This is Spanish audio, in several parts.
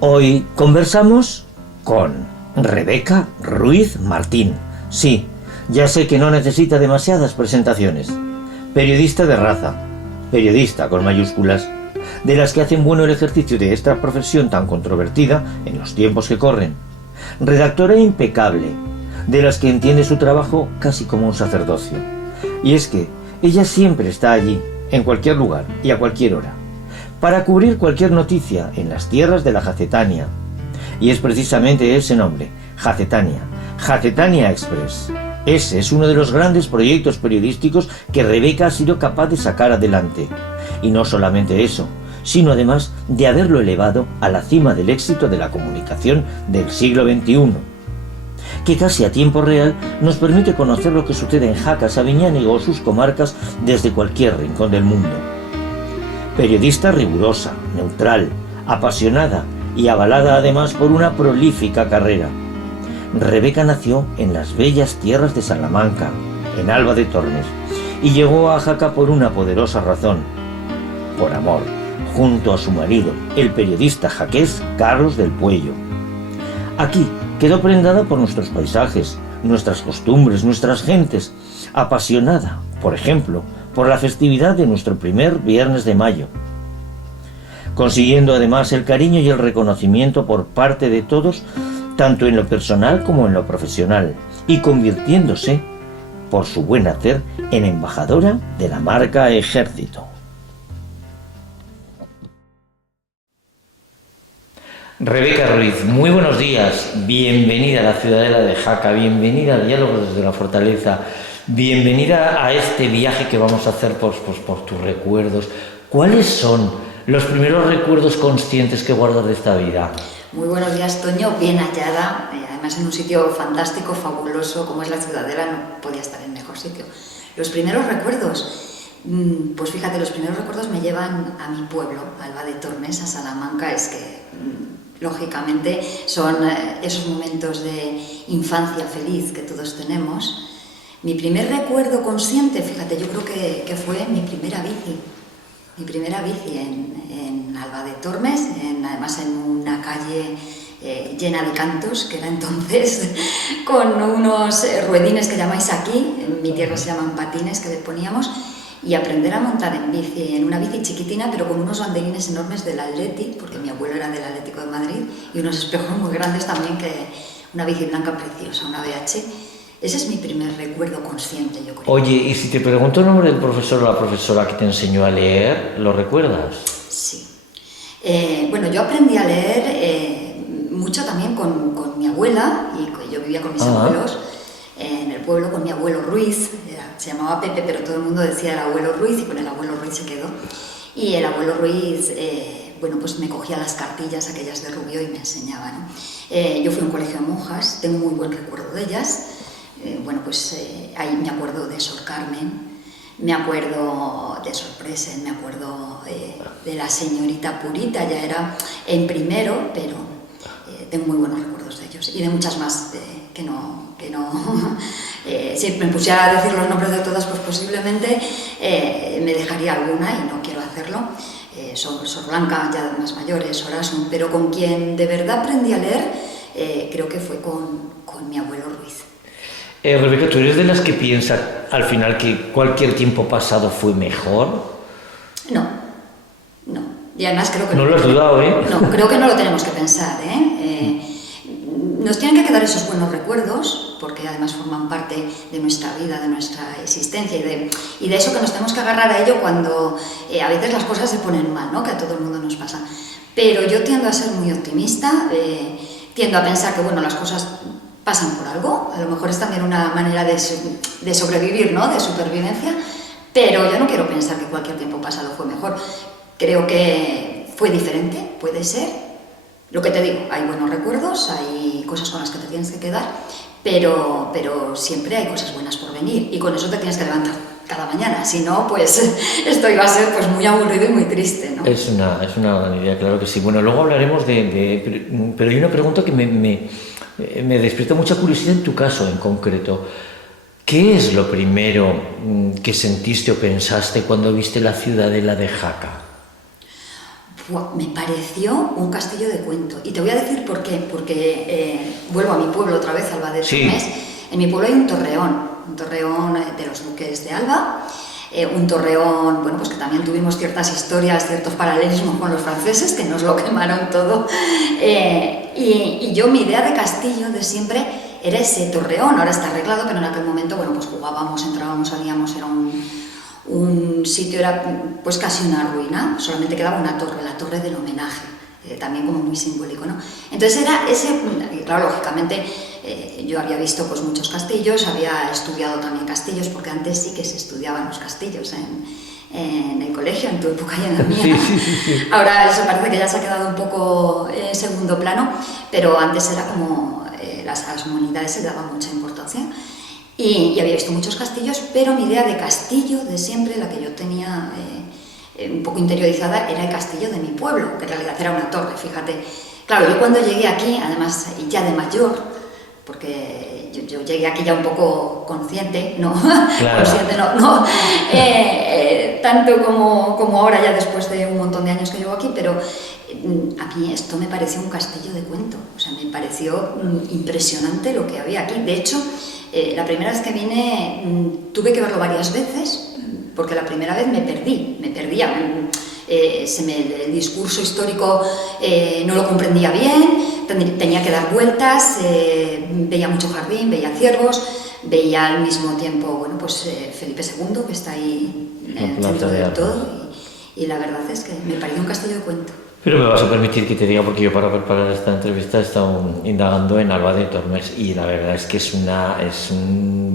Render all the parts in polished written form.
Hoy conversamos con Rebeca Ruiz Martín. Sí, ya sé que no necesita demasiadas presentaciones. Periodista de raza, periodista con mayúsculas, de las que hacen bueno el ejercicio de esta profesión tan controvertida en los tiempos que corren. Redactora impecable, de las que entiende su trabajo casi como un sacerdocio. Y es que ella siempre está allí, en cualquier lugar y a cualquier hora, para cubrir cualquier noticia en las tierras de la Jacetania. Y es precisamente ese nombre, Jacetania, Jacetania Express. Ese es uno de los grandes proyectos periodísticos que Rebeca ha sido capaz de sacar adelante. Y no solamente eso, sino además de haberlo elevado a la cima del éxito de la comunicación del siglo XXI, que casi a tiempo real nos permite conocer lo que sucede en Jaca, Sabiñánigo o sus comarcas desde cualquier rincón del mundo. Periodista rigurosa, neutral, apasionada y avalada además por una prolífica carrera. Rebeca nació en las bellas tierras de Salamanca, en Alba de Tormes, y llegó a Jaca por una poderosa razón: por amor, junto a su marido, el periodista jaqués Carlos del Puello. Aquí quedó prendada por nuestros paisajes, nuestras costumbres, nuestras gentes, apasionada, por ejemplo, por la festividad de nuestro primer viernes de mayo, consiguiendo además el cariño y el reconocimiento por parte de todos, tanto en lo personal como en lo profesional, y convirtiéndose, por su buen hacer, en embajadora de la marca Ejército. Rebeca Ruiz, muy buenos días, bienvenida a la Ciudadela de Jaca, bienvenida a Diálogos desde la Fortaleza, bienvenida a este viaje que vamos a hacer por tus recuerdos. ¿Cuáles son los primeros recuerdos conscientes que guardas de esta vida? Muy buenos días, Toño, bien hallada, además en un sitio fantástico, fabuloso, como es la Ciudadela, no podía estar en mejor sitio. Los primeros recuerdos, pues fíjate, los primeros recuerdos me llevan a mi pueblo, Alba de Tormes, a Salamanca. Es que, lógicamente, son esos momentos de infancia feliz que todos tenemos. Mi primer recuerdo consciente, fíjate, yo creo que fue mi primera bici. Mi primera bici en Alba de Tormes, además en una calle llena de cantos, que era entonces, con unos ruedines que llamáis aquí, en mi tierra se llaman patines, que le poníamos, y aprender a montar en bici, en una bici chiquitina, pero con unos banderines enormes del Atleti, porque mi abuelo era del Atlético de Madrid, y unos espejos muy grandes también, una bici blanca preciosa, una BH. Ese es mi primer recuerdo consciente, yo creo. Oye, y si te pregunto el nombre del profesor o la profesora que te enseñó a leer, ¿lo recuerdas? Sí. Bueno, yo aprendí a leer mucho también con mi abuela, y yo vivía con mis abuelos en el pueblo, con mi abuelo Ruiz. Se llamaba Pepe, pero todo el mundo decía el abuelo Ruiz, y con el abuelo Ruiz se quedó. Y el abuelo Ruiz, bueno, pues me cogía las cartillas aquellas de Rubio y me enseñaba, ¿no? Yo fui a un colegio de monjas, tengo muy buen recuerdo de ellas. Bueno, pues ahí me acuerdo de Sor Carmen, me acuerdo de Sor Presen, me acuerdo de la señorita Purita, ya era en primero, pero tengo muy buenos recuerdos de ellos, y de muchas más que no si me pusiera a decir los nombres de todas, pues posiblemente me dejaría alguna, y no quiero hacerlo. Sor Blanca, ya más mayores, Sor Asun, pero con quien de verdad aprendí a leer, creo que fue con mi abuelo Ruiz. Rebeca, ¿tú eres de las que piensa al final que cualquier tiempo pasado fue mejor? No. Y además creo que no lo has dudado, ¿eh? No, creo que no lo tenemos que pensar, nos tienen que quedar esos buenos recuerdos, porque además forman parte de nuestra vida, de nuestra existencia, y de eso que nos tenemos que agarrar a ello cuando a veces las cosas se ponen mal, ¿no? Que a todo el mundo nos pasa. Pero yo tiendo a ser muy optimista, tiendo a pensar que, bueno, las cosas pasan por algo, a lo mejor es también una manera de sobrevivir, ¿no? De supervivencia, pero yo no quiero pensar que cualquier tiempo pasado fue mejor. Creo que fue diferente, puede ser. Lo que te digo, hay buenos recuerdos, hay cosas con las que te tienes que quedar, pero siempre hay cosas buenas por venir, y con eso te tienes que levantar cada mañana. Si no, pues esto iba a ser pues muy aburrido y muy triste, ¿no? Es una gran idea, claro que sí. Bueno, luego hablaremos pero hay una pregunta que me despierta mucha curiosidad en tu caso en concreto. ¿Qué es lo primero que sentiste o pensaste cuando viste la Ciudadela de Jaca? me pareció un castillo de cuento. Y te voy a decir por qué. Porque vuelvo a mi pueblo otra vez, Alba de Tormes. Sí. En mi pueblo hay un torreón de los duques de Alba. Un torreón, bueno, pues que también tuvimos ciertas historias, ciertos paralelismos con los franceses, que nos lo quemaron todo. Y yo, mi idea de castillo de siempre era ese torreón. Ahora está arreglado, pero en aquel momento, bueno, pues jugábamos, entrábamos, salíamos, era un sitio, era pues casi una ruina, solamente quedaba una torre, la torre del homenaje, también como muy simbólico, ¿no? Entonces era ese, claro, lógicamente yo había visto pues muchos castillos, había estudiado también castillos, porque antes sí que se estudiaban los castillos en el colegio, en tu época y en la mía. Sí. Ahora eso parece que ya se ha quedado un poco en segundo plano, pero antes era como las humanidades se daban mucha importancia. Y había visto muchos castillos, pero mi idea de castillo de siempre, la que yo tenía un poco interiorizada, era el castillo de mi pueblo, que en realidad era una torre, fíjate. Claro, yo cuando llegué aquí, además ya de mayor, porque yo llegué aquí ya un poco consciente, no, claro. Consciente no tanto como ahora, ya después de un montón de años que llevo aquí, pero a mí esto me pareció un castillo de cuento, o sea, me pareció impresionante lo que había aquí. De hecho, la primera vez que vine tuve que verlo varias veces, porque la primera vez me perdía. El discurso histórico no lo comprendía bien, tenía que dar vueltas, veía mucho jardín, veía ciervos, veía al mismo tiempo, bueno, pues Felipe II, que está ahí en el centro de todo, y la verdad es que me pareció un castillo de cuento. Pero me vas a permitir que te diga, porque yo para preparar esta entrevista he estado indagando en Alba de Tormes y la verdad es que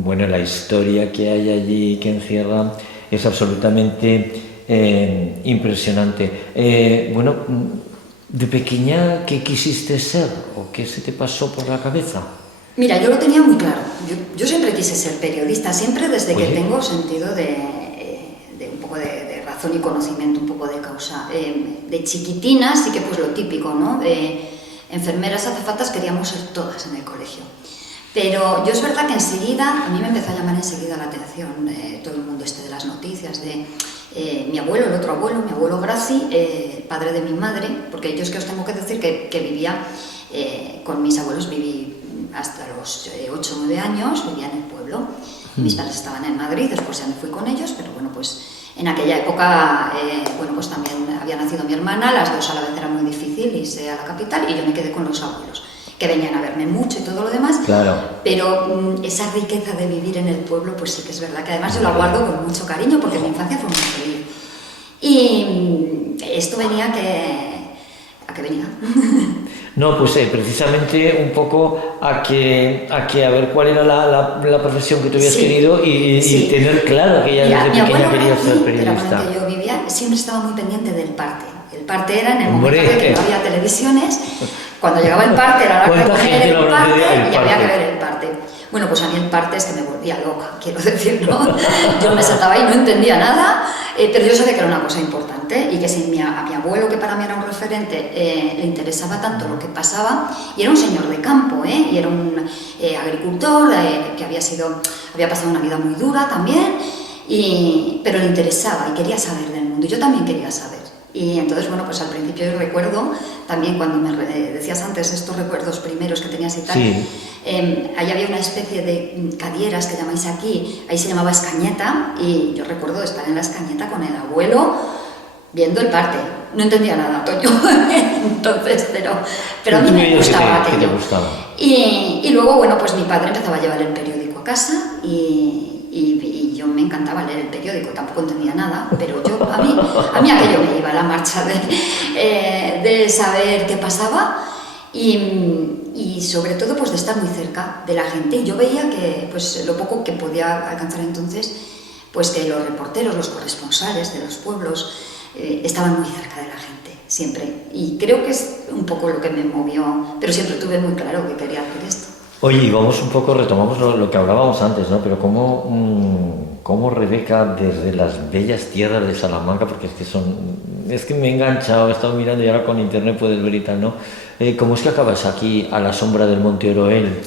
bueno, la historia que hay allí, que encierra, es absolutamente impresionante. Bueno, de pequeña, ¿qué quisiste ser o qué se te pasó por la cabeza? Mira, yo lo tenía muy claro. Yo siempre quise ser periodista, siempre desde que tengo sentido de un poco de razón y conocimiento, un poco de causa. De chiquitina sí que pues lo típico, ¿no? Enfermeras, azafatas, queríamos ser todas en el colegio. Pero yo es verdad que enseguida, a mí me empezó a llamar enseguida la atención todo el mundo de las noticias, de mi abuelo, el otro abuelo, mi abuelo Graci, padre de mi madre, porque yo es que os tengo que decir que vivía con mis abuelos, viví hasta los 8 o 9 años, vivía en el pueblo. Mis padres estaban en Madrid, después ya me fui con ellos, pero bueno, pues en aquella época, bueno, pues también había nacido mi hermana, las dos a la vez era muy difícil irse a la capital y yo me quedé con los abuelos, que venían a verme mucho y todo lo demás, claro. Pero esa riqueza de vivir en el pueblo, pues sí que es verdad, que además yo la guardo con mucho cariño, porque mi infancia fue muy feliz. Y esto venía ¿a qué venía? No, pues precisamente un poco a ver cuál era la profesión que tú habías querido y tener claro que ya desde pequeña querías ser periodista. Era que yo vivía, siempre estaba muy pendiente del parte. El parte era en el momento en que no había televisiones, cuando llegaba el parte era la hora de coger el parte y había que ver el parte. Bueno, pues a mí el parte es que me volvía loca, quiero decir, ¿no? Yo me sentaba ahí, no entendía nada, pero yo sabía que era una cosa importante y que si a mi abuelo, que para mí era un referente, le interesaba tanto lo que pasaba, y era un señor de campo, y era un agricultor que había pasado una vida muy dura también, pero le interesaba y quería saber del mundo, y yo también quería saber. Y entonces, bueno, pues al principio yo recuerdo, también cuando me decías antes estos recuerdos primeros que tenías y tal, sí. Ahí había una especie de cadieras que llamáis aquí, ahí se llamaba escañeta, y yo recuerdo estar en la escañeta con el abuelo viendo el parte. No entendía nada, Toño, entonces, pero a mí me gustaba aquello. Y luego, bueno, pues mi padre empezaba a llevar el periódico a casa y yo me encantaba leer el periódico, tampoco entendía nada, pero a mí aquello me iba a la marcha de saber qué pasaba y sobre todo pues de estar muy cerca de la gente. Y yo veía que pues lo poco que podía alcanzar entonces, pues que los reporteros, los corresponsales de los pueblos estaban muy cerca de la gente, siempre. Y creo que es un poco lo que me movió, pero siempre tuve muy claro que quería hacer esto. Oye, y vamos un poco, retomamos lo que hablábamos antes, ¿no? Pero cómo Rebeca, desde las bellas tierras de Salamanca, porque es que me he enganchado, he estado mirando y ahora con internet puedes ver y tal, ¿no? ¿Cómo es que acabas aquí a la sombra del Monte Oroel?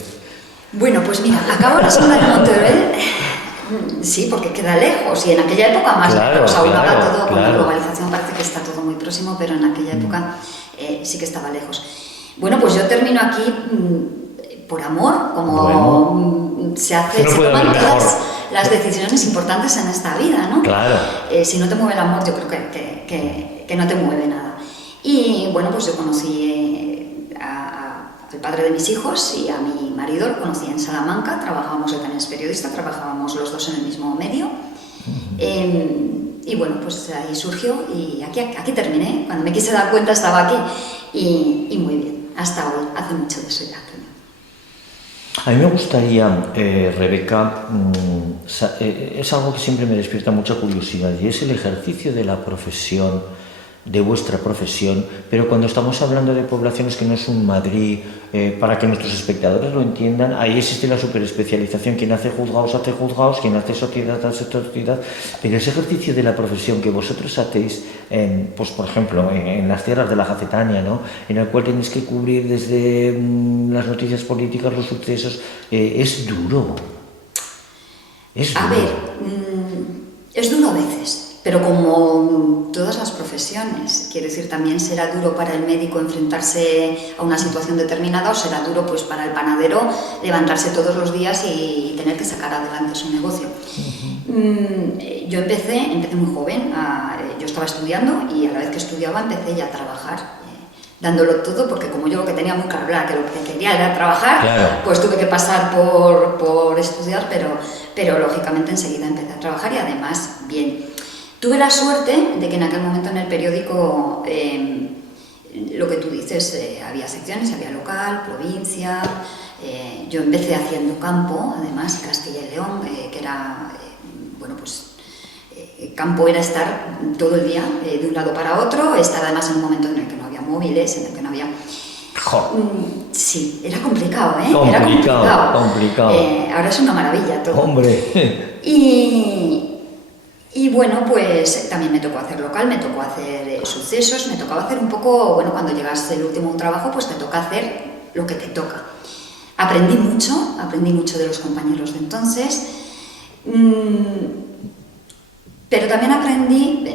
Bueno, pues mira, acabo a la sombra del Monte Oroel, sí, porque queda lejos y en aquella época más, claro, todo, con la globalización parece que está todo muy próximo, pero en aquella época sí que estaba lejos. Bueno, pues yo termino aquí por amor, como se toman todas las decisiones importantes en esta vida, ¿no? Claro. Si no te mueve el amor, yo creo que no te mueve nada. Y bueno, pues yo conocí al padre de mis hijos y a mi marido, lo conocí en Salamanca, trabajábamos, él también es periodista, trabajábamos los dos en el mismo medio. Y bueno, pues ahí surgió y aquí terminé. Cuando me quise dar cuenta estaba aquí y muy bien, hasta hoy, hace mucho de eso ya. A mí me gustaría, Rebeca, es algo que siempre me despierta mucha curiosidad y es el ejercicio de la profesión, de vuestra profesión, pero cuando estamos hablando de poblaciones que no es un Madrid, para que nuestros espectadores lo entiendan, ahí existe la superespecialización, quien hace juzgados, quien hace sociedad hace sociedad, pero ese ejercicio de la profesión que vosotros hacéis, pues por ejemplo, en las tierras de la Jacetania, ¿no? En el cual tenéis que cubrir desde las noticias políticas, los sucesos, es duro. Es duro. A ver, es duro a veces. Pero como todas las profesiones, quiero decir, también será duro para el médico enfrentarse a una situación determinada o será duro pues para el panadero levantarse todos los días y tener que sacar adelante su negocio. Yo empecé muy joven, yo estaba estudiando y a la vez que estudiaba empecé ya a trabajar, dándolo todo, porque como yo lo que tenía muy claro era que lo que quería era trabajar, claro, pues tuve que pasar por estudiar, pero lógicamente enseguida empecé a trabajar y además bien. Tuve la suerte de que en aquel momento en el periódico, lo que tú dices, había secciones, había local, provincia. Yo empecé haciendo campo, además, Castilla y León, que era, bueno, pues campo era estar todo el día de un lado para otro, estar además en un momento en el que no había móviles, en el que no había... Sí, era complicado, ¿eh? Complicado. Ahora es una maravilla todo. Hombre. Y bueno, pues también me tocó hacer local, me tocó hacer sucesos, me tocaba hacer un poco, bueno, cuando llegas el último trabajo, pues te toca hacer lo que te toca. Aprendí mucho de los compañeros de entonces, pero también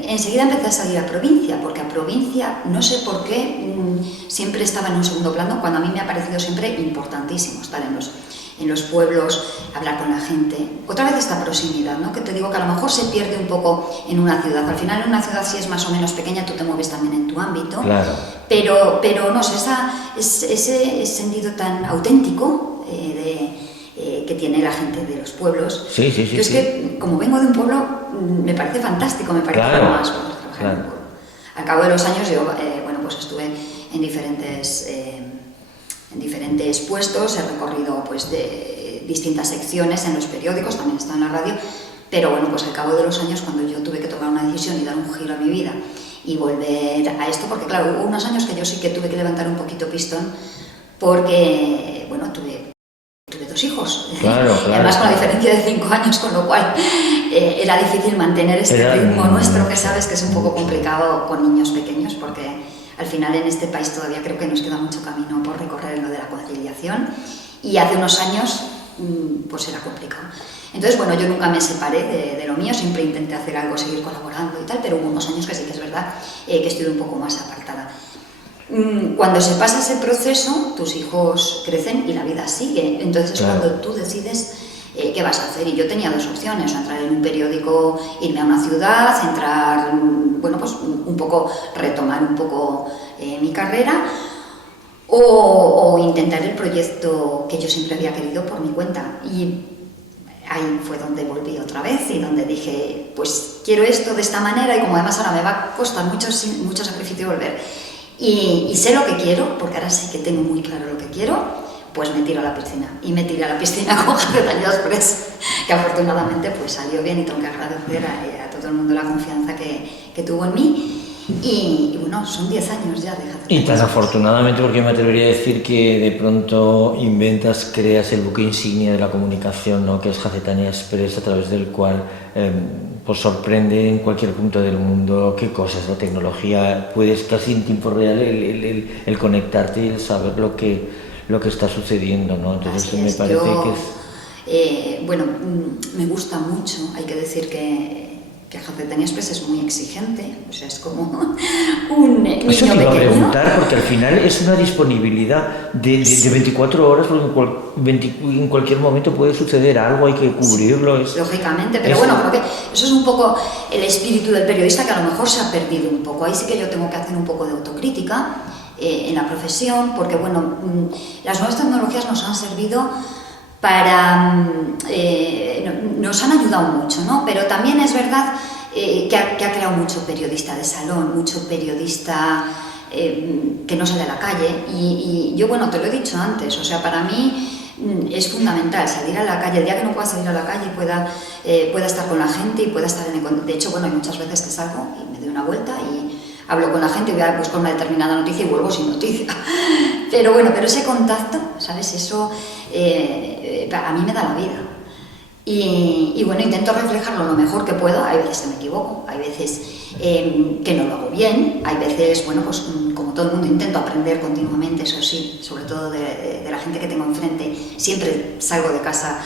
enseguida empecé a salir a provincia, porque a provincia, no sé por qué, siempre estaba en un segundo plano, cuando a mí me ha parecido siempre importantísimo estar en los pueblos, hablar con la gente. Otra vez esta proximidad, ¿no? Que te digo que a lo mejor se pierde un poco en una ciudad. Al final en una ciudad si es más o menos pequeña, tú te mueves también en tu ámbito. Claro. Pero no sé, ese sentido tan auténtico que tiene la gente de los pueblos. Sí. Yo es que, como vengo de un pueblo, me parece fantástico, me parece algo más poder trabajar en un pueblo. Al cabo de los años yo, bueno, pues estuve en diferentes puestos, he recorrido pues de distintas secciones en los periódicos, también he estado en la radio, pero bueno, pues al cabo de los años, cuando yo tuve que tomar una decisión y dar un giro a mi vida y volver a esto, porque claro, hubo unos años que yo sí que tuve que levantar un poquito pistón, porque, bueno, tuve 2 hijos, claro. Además con la diferencia de 5 años, con lo cual era difícil mantener este ritmo nuestro, que sabes que es un poco complicado con niños pequeños, porque al final en este país todavía creo que nos queda mucho camino por recorrer en lo de la conciliación y hace unos años pues era complicado. Entonces, bueno, yo nunca me separé de lo mío, siempre intenté hacer algo, seguir colaborando y tal, pero hubo unos años que sí que es verdad que estuve un poco más apartada. Cuando se pasa ese proceso, tus hijos crecen y la vida sigue. Entonces es cuando tú decides qué vas a hacer. Y yo tenía 2 opciones, entrar en un periódico, irme a una ciudad, entrar, bueno, pues un poco, retomar un poco mi carrera, o intentar el proyecto que yo siempre había querido por mi cuenta. Y ahí fue donde volví otra vez y donde dije, pues quiero esto de esta manera, y como además ahora me va a costar mucho sacrificio volver. Y sé lo que quiero, porque ahora sí que tengo muy claro lo que quiero, pues me tiro a la piscina. Y me tiré a la piscina con Jacetania Express, que afortunadamente pues salió bien y tengo que agradecer a todo el mundo la confianza que tuvo en mí. Y bueno, son 10 años ya de Jacetania Express. Y tan afortunadamente, porque me atrevería a decir que de pronto creas el buque insignia de la comunicación, ¿no? Que es Jacetania Express, a través del cual pues sorprende en cualquier punto del mundo qué cosas la tecnología, puedes casi en tiempo real el conectarte y el saber lo que está sucediendo, ¿no? Entonces me parece que es... bueno, me gusta mucho, hay que decir que Algeciras Express es muy exigente, o sea, es como un niño Eso te iba a pequeño. preguntar, porque al final es una disponibilidad de 24 horas, porque en cualquier momento puede suceder algo, hay que cubrirlo. Lógicamente, pero bueno, creo que eso es un poco el espíritu del periodista que a lo mejor se ha perdido un poco. Ahí sí que yo tengo que hacer un poco de autocrítica en la profesión, porque bueno, las nuevas tecnologías nos han servido para... nos han ayudado mucho, ¿no? Pero también es verdad que ha creado mucho periodista de salón, mucho periodista que no sale a la calle. Y yo, bueno, te lo he dicho antes, o sea, para mí es fundamental salir a la calle. El día que no pueda salir a la calle pueda estar con la gente y pueda estar en el... De hecho, bueno, hay muchas veces que salgo y me doy una vuelta y hablo con la gente y voy a buscar una determinada noticia y vuelvo sin noticia. Pero bueno, pero ese contacto, ¿sabes? Eso a mí me da la vida. Y bueno, intento reflejarlo lo mejor que puedo. Hay veces que me equivoco, hay veces que no lo hago bien, hay veces, bueno, pues como todo el mundo intento aprender continuamente, eso sí, sobre todo de la gente que tengo enfrente. Siempre salgo de casa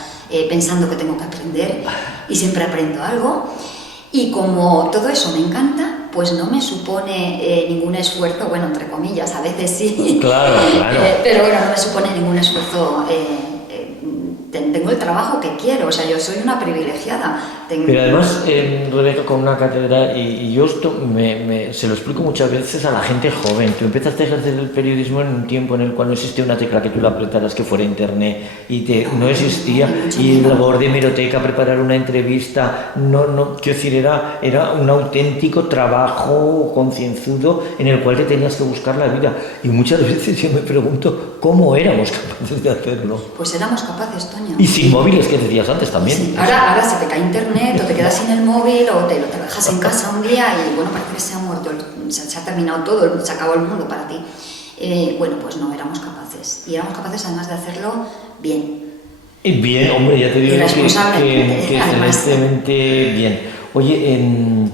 pensando que tengo que aprender y siempre aprendo algo. Y como todo eso me encanta, pues no me supone ningún esfuerzo, bueno, entre comillas, a veces sí. Claro, claro. Pero bueno, no me supone ningún esfuerzo. Tengo el trabajo que quiero, o sea, yo soy una privilegiada. Pero además, Rebeca, con una cátedra, y yo esto se lo explico muchas veces a la gente joven. Tú empezaste a ejercer el periodismo en un tiempo en el cual no existía una tecla que tú la apretaras que fuera internet, y no existía, y el labor de hemeroteca, preparar una entrevista, quiero decir, era un auténtico trabajo concienzudo en el cual te tenías que buscar la vida. Y muchas veces yo me pregunto cómo éramos capaces de hacerlo. Pues éramos capaces, Toño. Y sin móviles, que decías antes también. Sí. Ahora se te cae internet, o te quedas sin el móvil, o te lo dejas en casa un día y bueno, parece que se ha muerto, se ha terminado todo, se acabó el mundo para ti. Bueno, pues no, éramos capaces. Y éramos capaces además de hacerlo bien. Bien, hombre, ya te digo que excelentemente bien. Oye,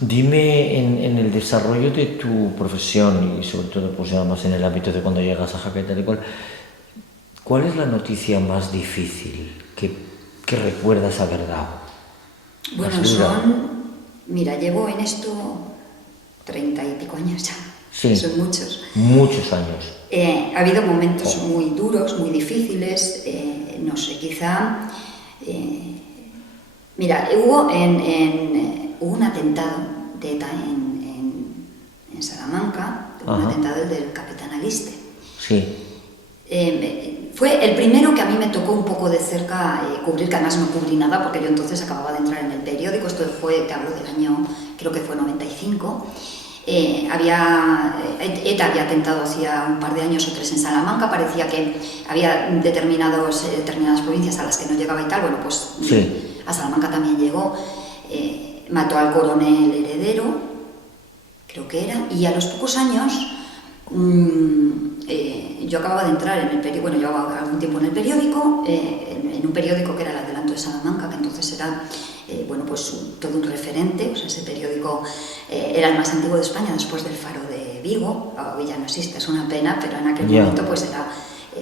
dime en el desarrollo de tu profesión y sobre todo pues además en el ámbito de cuando llegas a Jaca y tal y cual, ¿cuál es la noticia más difícil que recuerdas haber dado? Bueno, mira, llevo en esto 30 y pico años ya. Sí, son muchos. Muchos años. Ha habido momentos muy duros, muy difíciles, no sé, quizá... mira, hubo un atentado de ETA en Salamanca, un atentado del Capitán Aliste. Sí. Fue el primero que a mí me tocó un poco de cerca cubrir, que además no cubrí nada porque yo entonces acababa de entrar en el periódico. Esto fue, te hablo del año, creo que fue 95. ETA había atentado hacía un par de años o 3 en Salamanca. Parecía que había determinadas provincias a las que no llegaba y tal. Bueno, pues sí. A Salamanca también llegó. Mató al coronel Heredero, creo que era, y a los pocos años yo acababa de entrar en el periódico, bueno, llevaba algún tiempo en el periódico, en un periódico que era el Adelanto de Salamanca, que entonces era bueno, pues todo un referente. O sea, ese periódico era el más antiguo de España después del Faro de Vigo. Hoy ya no existe, es una pena, pero en aquel momento pues era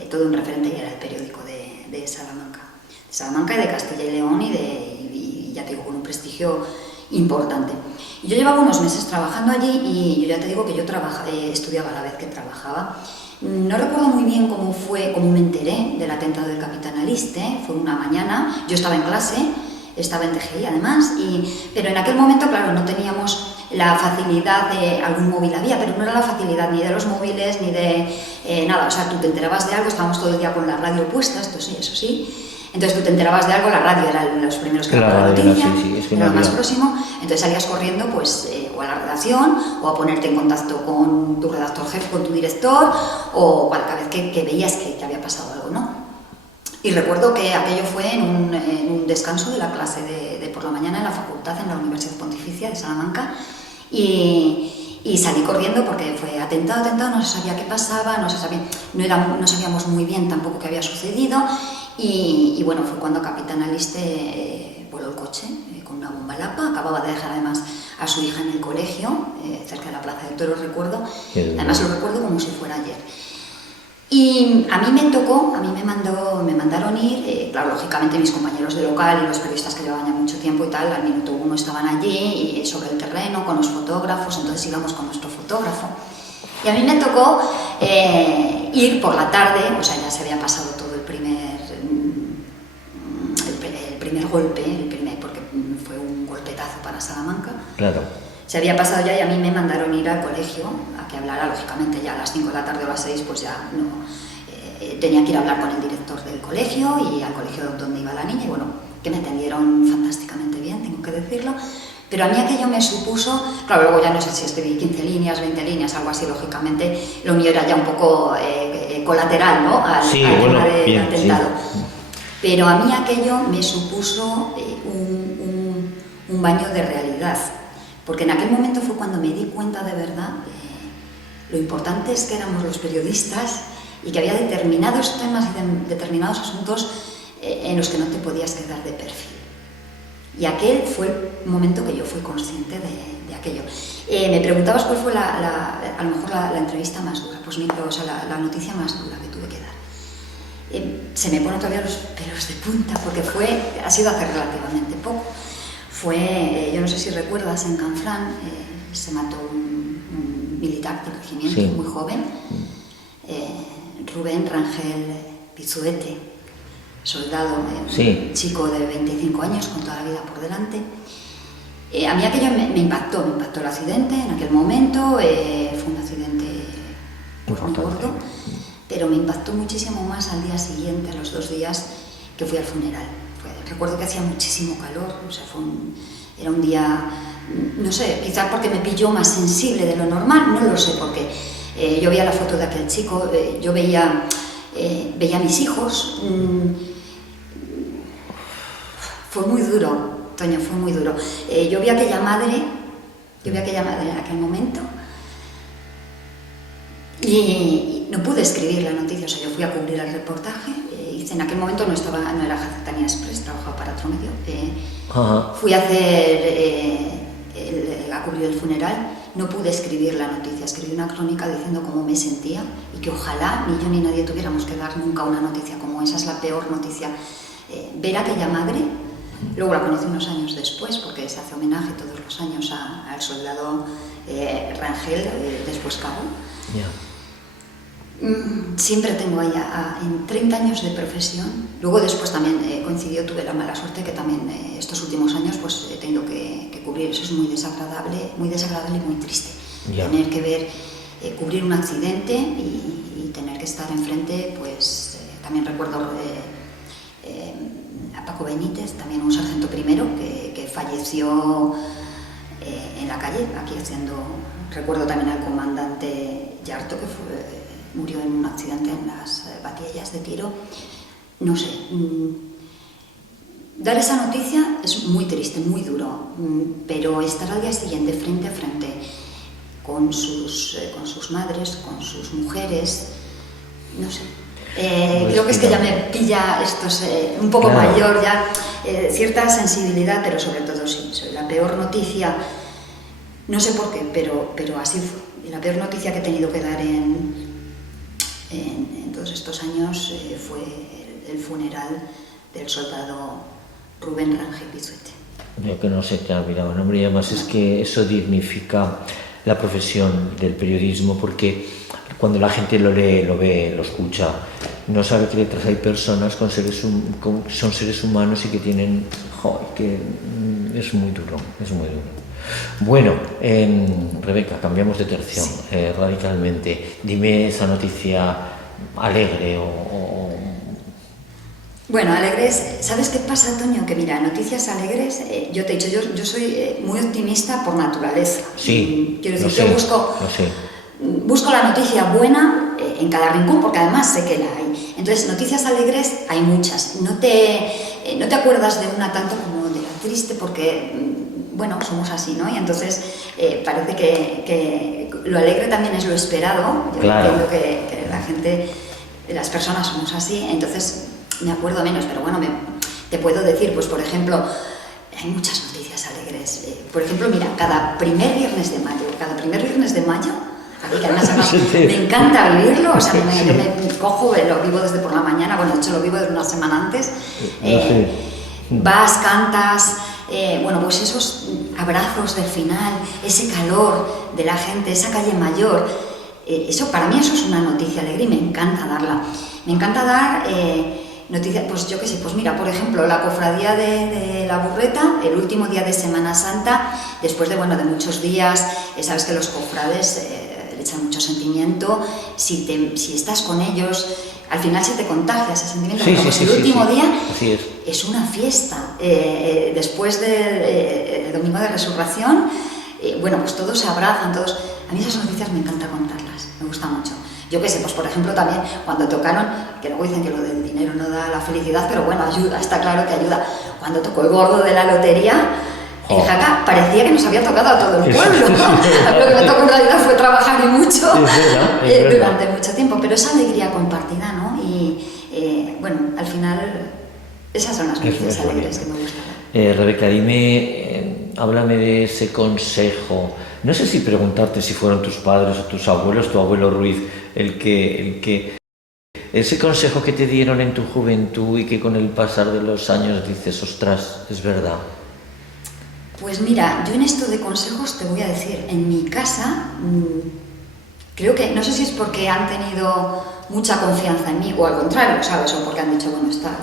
todo un referente y era el periódico de Salamanca. De Salamanca y de Castilla y León y ya te digo, con un prestigio importante. Y yo llevaba unos meses trabajando allí y yo ya te digo que yo estudiaba a la vez que trabajaba. No recuerdo muy bien cómo me enteré del atentado del Capitán Aliste. Fue una mañana, yo estaba en clase, estaba en TGI además, pero en aquel momento, claro, no teníamos la facilidad de algún móvil había, pero no era la facilidad ni de los móviles ni de nada. O sea, tú te enterabas de algo, estábamos todo el día con la radio puesta, esto sí, eso sí. Entonces tú te enterabas de algo, la radio era los primeros que daban la noticia, era lo más próximo. Entonces salías corriendo pues o a la redacción o a ponerte en contacto con tu redactor jefe, con tu director, o cada vez que veías que había pasado algo, ¿no? Y recuerdo que aquello fue en un descanso de la clase de por la mañana en la facultad, en la Universidad Pontificia de Salamanca, y salí corriendo porque fue atentado, no se sabía qué pasaba, no sabíamos muy bien tampoco qué había sucedido. Y bueno, fue cuando Capitán Aliste voló el coche con una bomba lapa. Acababa de dejar además a su hija en el colegio, cerca de la Plaza de Toros, recuerdo. Además lo recuerdo como si fuera ayer. Y a mí me mandaron ir, claro, lógicamente mis compañeros de local y los periodistas que llevaban ya mucho tiempo y tal, al minuto 1 estaban allí y sobre el terreno con los fotógrafos, entonces íbamos con nuestro fotógrafo. Y a mí me tocó ir por la tarde, o sea, ya se había pasado todo el primer golpe, porque fue un golpetazo para Salamanca. Claro. Se había pasado ya y a mí me mandaron ir al colegio a que hablara, lógicamente ya a las 5 de la tarde o a las 6 pues ya no, tenía que ir a hablar con el director del colegio y al colegio donde iba la niña y bueno, que me atendieron fantásticamente bien, tengo que decirlo, pero a mí aquello me supuso, claro, luego ya no sé si escribí 15 líneas, 20 líneas, algo así, lógicamente, lo mío era ya un poco colateral, ¿no? Al tema del atentado. Sí. Pero a mí aquello me supuso un baño de realidad. Porque en aquel momento fue cuando me di cuenta de verdad lo importante es que éramos los periodistas y que había determinados temas y determinados asuntos en los que no te podías quedar de perfil. Y aquel fue el momento que yo fui consciente de aquello. Me preguntabas cuál fue a lo mejor la entrevista más dura, pues la noticia más dura que tuve que dar. Se me ponen todavía los pelos de punta porque ha sido hace relativamente poco. Yo no sé si recuerdas, en Canfrán se mató un militar del regimiento, sí, muy joven, Rubén Rangel Pizuete, soldado, sí, chico de 25 años con toda la vida por delante. A mí aquello me impactó el accidente en aquel momento, fue un accidente muy gordo, pero me impactó muchísimo más al día siguiente, a los 2 días que fui al funeral. Recuerdo que hacía muchísimo calor, o sea, era un día, no sé, quizás porque me pilló más sensible de lo normal, no lo sé por qué. Yo veía la foto de aquel chico, yo veía a mis hijos. Fue muy duro, Toño, fue muy duro. Yo vi a aquella madre en aquel momento y no pude escribir la noticia, o sea, yo fui a cubrir el reportaje. En aquel momento no era Gacetania Express, trabajaba para otro medio. Fui a cubrir el funeral, no pude escribir la noticia, escribí una crónica diciendo cómo me sentía y que ojalá ni yo ni nadie tuviéramos que dar nunca una noticia como esa, es la peor noticia. Ver a aquella madre, luego la conocí unos años después, porque se hace homenaje todos los años al soldado Rangel, después cabo. Yeah. Siempre tengo ahí, en 30 años de profesión, luego después también coincidió, tuve la mala suerte que también estos últimos años pues he tenido que cubrir, eso es muy desagradable y muy triste, tener que ver, cubrir un accidente y tener que estar enfrente, pues también recuerdo a Paco Benítez, también un sargento primero que falleció en la calle, aquí recuerdo también al comandante Yarto que murió en un accidente en las batallas de tiro. No sé, dar esa noticia es muy triste, muy duro, pero estar al día siguiente frente a frente con sus madres, con sus mujeres, no sé. Creo que es que ya me pilla un poco mayor, ya cierta sensibilidad, pero sobre todo sí, la peor noticia, no sé por qué, pero así fue. Y la peor noticia que he tenido que dar en todos estos años fue el funeral del soldado Rubén Rangel Pizuete. Veo que no se te ha olvidado el nombre y además es que eso dignifica la profesión del periodismo porque cuando la gente lo lee, lo ve, lo escucha, no sabe que detrás hay personas son seres humanos y que tienen... que es muy duro, es muy duro. Bueno, Rebeca, cambiamos de tercio, sí, radicalmente. Dime esa noticia alegre o... Bueno, alegres, ¿sabes qué pasa, Toño? Que mira, noticias alegres, yo te he dicho, yo soy muy optimista por naturaleza. Sí, quiero decir, yo busco la noticia buena en cada rincón, porque además sé que la hay. Entonces, noticias alegres hay muchas. No te acuerdas de una tanto como de la triste, porque, bueno, somos así, ¿no? Y entonces parece que lo alegre también es lo esperado. Yo entiendo que la gente, las personas somos así, entonces me acuerdo menos, pero bueno, te puedo decir, pues por ejemplo, hay muchas noticias alegres. Por ejemplo, mira, cada primer viernes de mayo, Aquí que además me encanta vivirlo, o sea, yo me cojo, lo vivo desde por la mañana, bueno, de hecho lo vivo desde una semana antes. Vas, cantas, bueno, pues esos abrazos del final, ese calor de la gente, esa calle mayor, eso para mí eso es una noticia alegre y me encanta darla. Me encanta dar noticias, pues yo qué sé, pues mira, por ejemplo, la cofradía de la Burreta, el último día de Semana Santa, después de, bueno, de muchos días, sabes que los cofrades le echan mucho sentimiento, si estás con ellos, al final se te contagia ese sentimiento, el último día es una fiesta, después del domingo de resurrección, bueno, pues todos se abrazan, todos, a mí esas noticias me encanta contarlas, me gusta mucho. Yo qué sé, pues por ejemplo también cuando tocaron, que luego dicen que lo del dinero no da la felicidad, pero bueno, ayuda, está claro que ayuda. Cuando tocó el gordo de la lotería, en Jaca, parecía que nos había tocado a todo el pueblo. Lo que me tocó en realidad fue trabajar y mucho durante mucho tiempo, pero esa alegría compartida, ¿no? Y bueno, al final esas son las noticias alegres que me gustan. Rebeca, dime, háblame de ese consejo. No sé si preguntarte si fueron tus padres o tus abuelos, tu abuelo Ruiz, ese consejo que te dieron en tu juventud y que con el pasar de los años dices, ostras, es verdad. Pues mira, yo en esto de consejos te voy a decir, en mi casa, creo que, no sé si es porque han tenido mucha confianza en mí o al contrario, ¿sabes? O porque han dicho, bueno, está...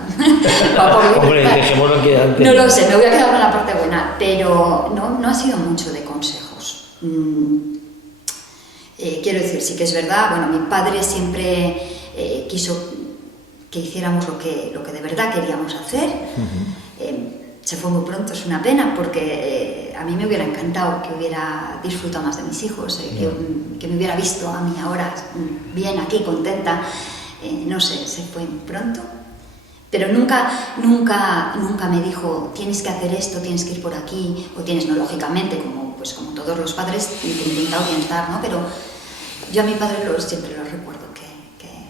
Hombre, dejémoslo que antes. No lo sé, me voy a quedar con la parte buena, pero no ha sido mucho de consejos. Quiero decir, sí que es verdad, bueno, mi padre siempre quiso que hiciéramos lo que de verdad queríamos hacer. Se fue muy pronto, es una pena, porque a mí me hubiera encantado que hubiera disfrutado más de mis hijos, que me hubiera visto a mí ahora bien aquí, contenta. No sé, se fue muy pronto. Pero nunca me dijo, tienes que hacer esto, tienes que ir por aquí, o tienes, no, lógicamente, como todos los padres, que intenta orientar, ¿no? Pero yo a mi padre siempre lo recuerdo,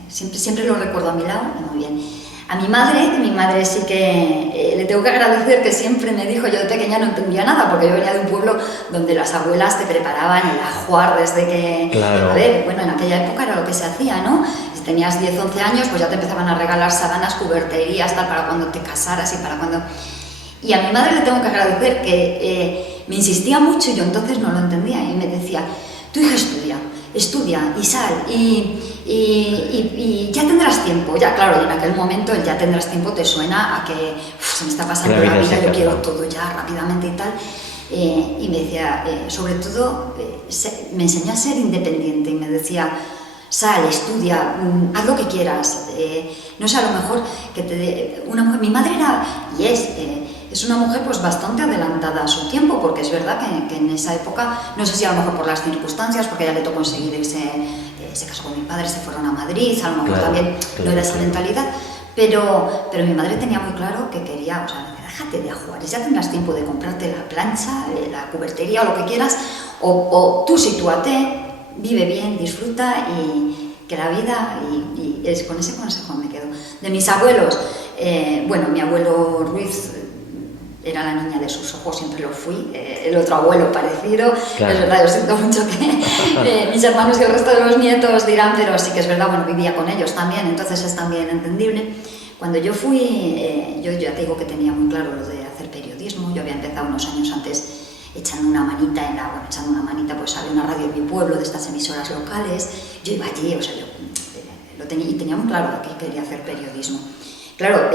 siempre lo recuerdo a mi lado, y muy bien. A mi madre sí que le tengo que agradecer que siempre me dijo, yo de pequeña no entendía nada, porque yo venía de un pueblo donde las abuelas te preparaban el ajuar desde que... Claro. A ver, bueno, en aquella época era lo que se hacía, ¿no? Si tenías 10, 11 años, pues ya te empezaban a regalar sábanas, cuberterías, tal, para cuando te casaras y para cuando... Y a mi madre le tengo que agradecer que me insistía mucho y yo entonces no lo entendía, y me decía, tu hija estudia y sal y ya tendrás tiempo. Ya, claro, y en aquel momento el ya tendrás tiempo te suena a que se me está pasando la vida, yo quiero todo ya rápidamente y tal. Y me decía, sobre todo, me enseñó a ser independiente y me decía, sal, estudia, haz lo que quieras. No sé, a lo mejor que te dé una mujer. Mi madre era y es una mujer pues bastante adelantada a su tiempo, porque es verdad que en esa época, no sé si a lo mejor por las circunstancias, porque a ella le tocó conseguir se casó con mi padre, se fueron a Madrid, a lo mejor también no era esa mentalidad, pero mi madre tenía muy claro que quería, o sea, déjate de ajuares, ya tendrás tiempo de comprarte la plancha, la cubertería o lo que quieras, o tú sitúate, vive bien, disfruta y que la vida, y con ese consejo me quedo. De mis abuelos, bueno, mi abuelo Ruiz era la niña de sus ojos, siempre lo fui, el otro abuelo parecido, claro. Es verdad, yo siento mucho que mis hermanos y el resto de los nietos dirán, pero sí que es verdad, bueno, vivía con ellos también, entonces es también entendible. Cuando yo fui, yo ya te digo que tenía muy claro lo de hacer periodismo, yo había empezado unos años antes echando una manita, pues había una radio en mi pueblo de estas emisoras locales, yo iba allí, o sea, yo lo tenía muy claro que quería hacer periodismo. Claro,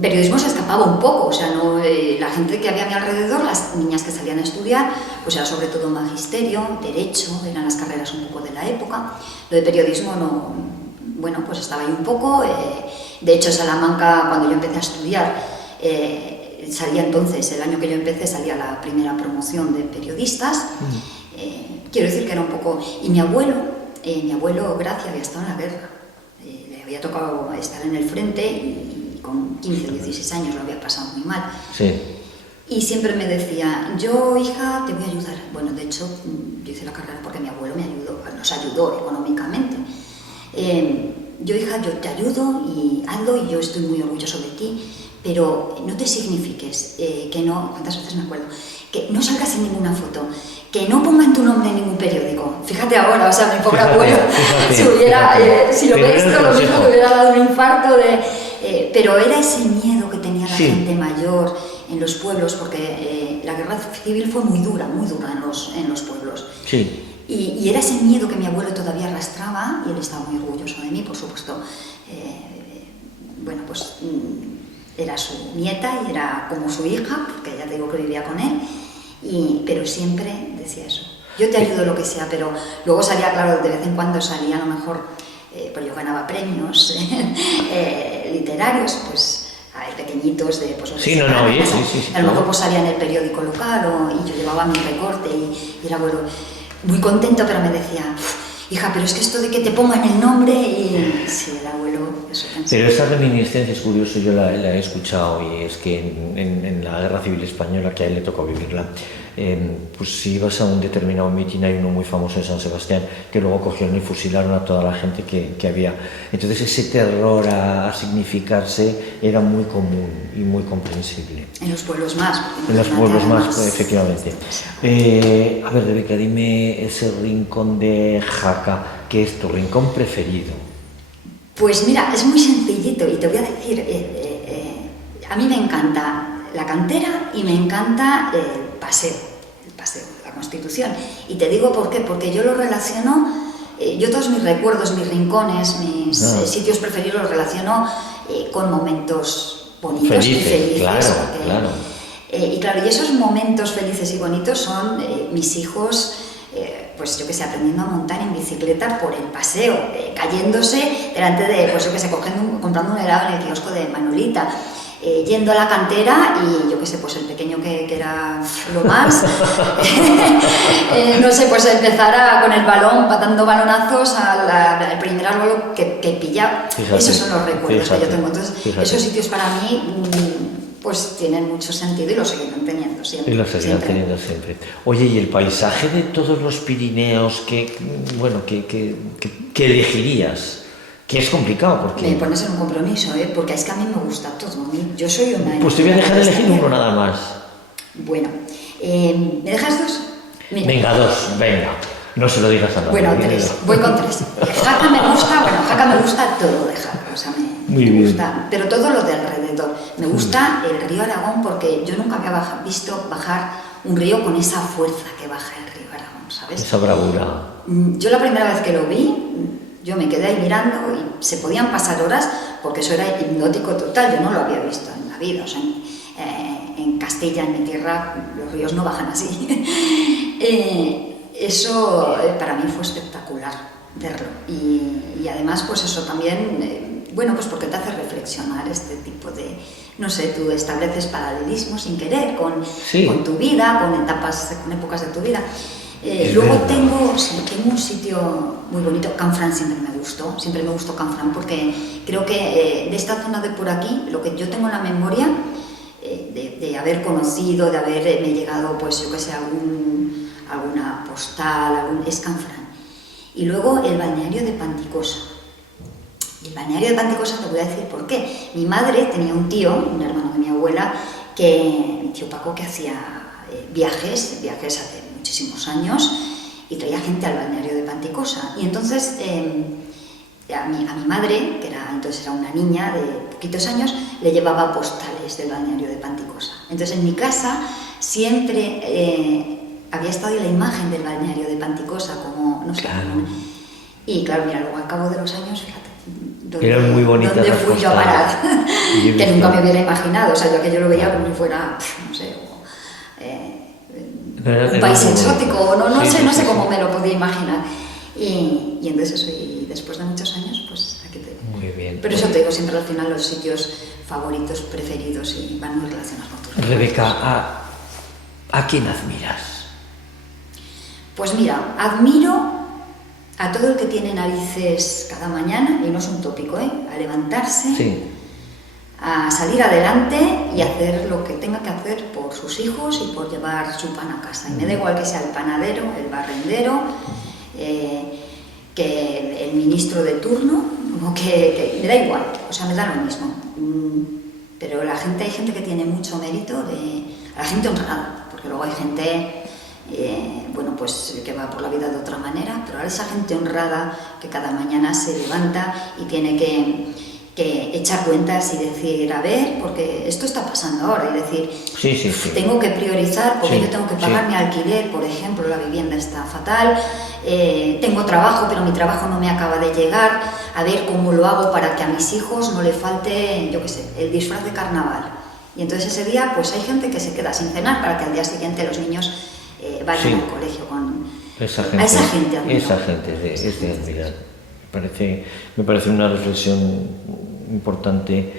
periodismo se escapaba un poco, o sea, no, la gente que había a mi alrededor, las niñas que salían a estudiar, pues era sobre todo magisterio, derecho, eran las carreras un poco de la época. Lo de periodismo no, bueno, pues estaba ahí un poco. De hecho, Salamanca, cuando yo empecé a estudiar, salía entonces, el año que yo empecé, salía la primera promoción de periodistas. Quiero decir que era un poco... Y mi abuelo, Gracia, había estado en la guerra, le había tocado estar en el frente y con 15 o 16 años lo había pasado muy mal. Sí. Y siempre me decía, yo, hija, te voy a ayudar. Bueno, de hecho, yo hice la carrera porque mi abuelo nos ayudó económicamente. Yo, hija, yo te ayudo y hazlo y yo estoy muy orgulloso de ti, pero no te signifiques, que no, ¿cuántas veces me acuerdo? Que no salgas en ninguna foto, que no pongan tu nombre en ningún periódico. Fíjate ahora, o sea, mi pobre abuelo, si lo ves esto, lo mismo que hubiera dado un infarto pero era ese miedo que tenía la gente mayor en los pueblos, porque la guerra civil fue muy dura en los pueblos. Sí. Y era ese miedo que mi abuelo todavía arrastraba, y él estaba muy orgulloso de mí, por supuesto. Bueno, pues era su nieta y era como su hija, porque ya te digo que vivía con él, pero siempre decía eso. Yo te ayudo lo que sea, pero luego salía, claro, de vez en cuando salía a lo mejor, pues yo ganaba premios literarios, pues pequeñitos de pues, sí, a lo mejor pues salía en el periódico local y yo llevaba mi recorte y el abuelo muy contento, pero me decía, hija, pero es que esto de que te pongan el nombre y sí, el abuelo eso pensaba. Pero esa reminiscencia es curioso, yo la he escuchado, y es que en la Guerra Civil Española, que a él le tocó vivirla, pues si ibas a un determinado mitin, hay uno muy famoso en San Sebastián, que luego cogieron y fusilaron a toda la gente que había. Entonces ese terror a significarse era muy común y muy comprensible. En los pueblos más. En los pueblos más, efectivamente. A ver, Rebeca, dime ese rincón de Jaca, ¿qué es tu rincón preferido? Pues mira, es muy sencillito y te voy a decir, a mí me encanta la cantera y me encanta el paseo, la Constitución. Y te digo por qué, porque yo lo relaciono, yo todos mis recuerdos, mis rincones, mis sitios preferidos los relaciono con momentos bonitos y felices. Claro. Y claro, y esos momentos felices y bonitos son mis hijos, pues yo que sé, aprendiendo a montar en bicicleta por el paseo, cayéndose delante de, pues yo que sé, comprando un helado en el kiosco de Manolita, yendo a la cantera y yo que sé, pues el pequeño que era lo más, no sé, pues empezar con el balón, patando balonazos al primer árbol que pilla. Esos son los recuerdos que yo tengo. Entonces, esos sitios para mí pues tienen mucho sentido y lo seguirán teniendo siempre. Y lo seguirán teniendo siempre. Oye, ¿y el paisaje de todos los Pirineos que elegirías? Que es complicado porque... Me pones en un compromiso, porque es que a mí me gusta todo. Yo soy una... Pues te voy a dejar elegir uno nada más. Bueno, ¿me dejas dos? Mira. Venga, dos, venga. No se lo digas a nadie. Bueno, tres. Voy con tres. Jaca me gusta todo de Jaca. O sea, me gusta, pero todo lo de alrededor. Me gusta el río Aragón porque yo nunca había visto bajar un río con esa fuerza que baja el río Aragón, ¿sabes? Esa bravura. Yo la primera vez que lo vi, yo me quedé ahí mirando y se podían pasar horas porque eso era hipnótico total. Yo no lo había visto en la vida. O sea, en Castilla, en mi tierra, los ríos no bajan así. Eso para mí fue espectacular verlo. Y además, pues eso también, bueno, pues porque te hace reflexionar este tipo de, no sé, tú estableces paralelismos sin querer con tu vida, con épocas de tu vida. Luego tengo un sitio muy bonito. Canfranc siempre me gustó Canfranc porque creo que de esta zona de por aquí, lo que yo tengo en la memoria de haber conocido, de haberme llegado, pues yo que sé, alguna postal, es Canfranc. Y luego el balneario de Panticosa. Y el balneario de Panticosa te voy a decir por qué. Mi madre tenía un tío, un hermano de mi abuela, mi tío Paco, que hacía viajes hace muchísimos años y traía gente al balneario de Panticosa. Y entonces a mi madre, que entonces era una niña de poquitos años, le llevaba postales del balneario de Panticosa. Entonces en mi casa siempre había estado la imagen del balneario de Panticosa como, no sé, claro. Y claro, mira, luego al cabo de los años, fíjate, ¿dónde fui yo a parar? Que nunca me hubiera imaginado, o sea, yo aquello lo veía como si fuera, no sé, un país exótico, no sé cómo me lo podía imaginar. Y entonces eso, y después de muchos años, pues aquí te digo. Muy bien. Pero eso te digo, siempre al final los sitios favoritos, preferidos y van muy relacionados con tu Rebeca, ¿a quién admiras? Pues mira, admiro a todo el que tiene narices cada mañana, y no es un tópico, a levantarse, a salir adelante y hacer lo que tenga que hacer por sus hijos y por llevar su pan a casa. Y me da igual que sea el panadero, el barrendero, que el ministro de turno, que me da igual, o sea, me da lo mismo. Pero hay gente que tiene mucho mérito, a la gente honrada, porque luego hay gente, bueno, pues que va por la vida de otra manera, pero ahora esa gente honrada que cada mañana se levanta y tiene que echar cuentas y decir, a ver, porque esto está pasando ahora, y decir, sí. tengo que priorizar porque Sí, yo tengo que pagar mi alquiler, por ejemplo, la vivienda está fatal, tengo trabajo, pero mi trabajo no me acaba de llegar, a ver cómo lo hago para que a mis hijos no le falte, yo qué sé, el disfraz de carnaval. Y entonces ese día, pues hay gente que se queda sin cenar para que al día siguiente los niños vayan al colegio con... Esa a esa gente admiro. Esa gente es de admirar. Me parece una reflexión importante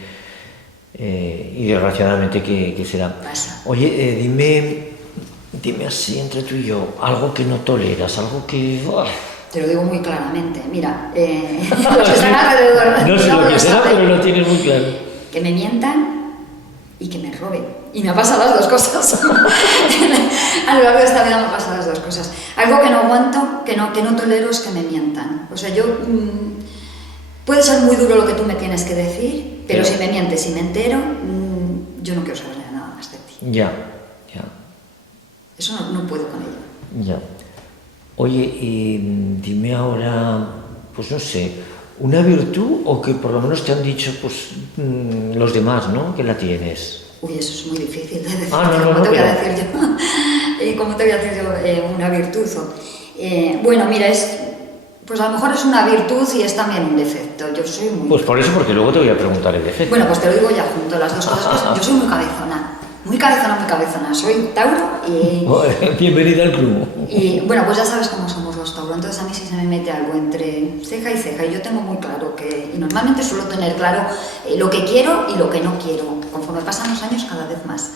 y desgraciadamente que será. Pasa. Oye, dime así entre tú y yo, algo que no toleras, algo que... Te lo digo muy claramente. Mira, los que están alrededor No sé lo que será, saben. pero lo tienes muy claro. Que me mientan y que me roben. Y me ha pasado las dos cosas. A lo largo de esta vida me han pasado las dos cosas. Algo que no aguanto, que no tolero, es que me mientan. O sea, yo... puede ser muy duro lo que tú me tienes que decir, pero si me mientes y me entero, yo no quiero saber nada más de ti. Ya. Eso no puedo con ello. Ya. Oye, y dime ahora, pues no sé, una virtud o que por lo menos te han dicho pues los demás, ¿no? Que la tienes. Uy, eso es muy difícil de decir. ¿Cómo te voy a decir yo? ¿Cómo te voy a decir yo una virtud? Bueno, mira, pues a lo mejor es una virtud y es también un defecto. Yo soy muy... Pues por eso, porque luego te voy a preguntar el defecto. Bueno, pues te lo digo ya junto, las dos cosas. Yo soy muy cabezona. Muy cabezona. Soy Tauro y... Bienvenida al club. Y bueno, pues ya sabes cómo somos los Tauro. Entonces a mí sí se me mete algo entre ceja y ceja. Y yo tengo muy claro que... Y normalmente suelo tener claro lo que quiero y lo que no quiero. Conforme pasan los años, cada vez más.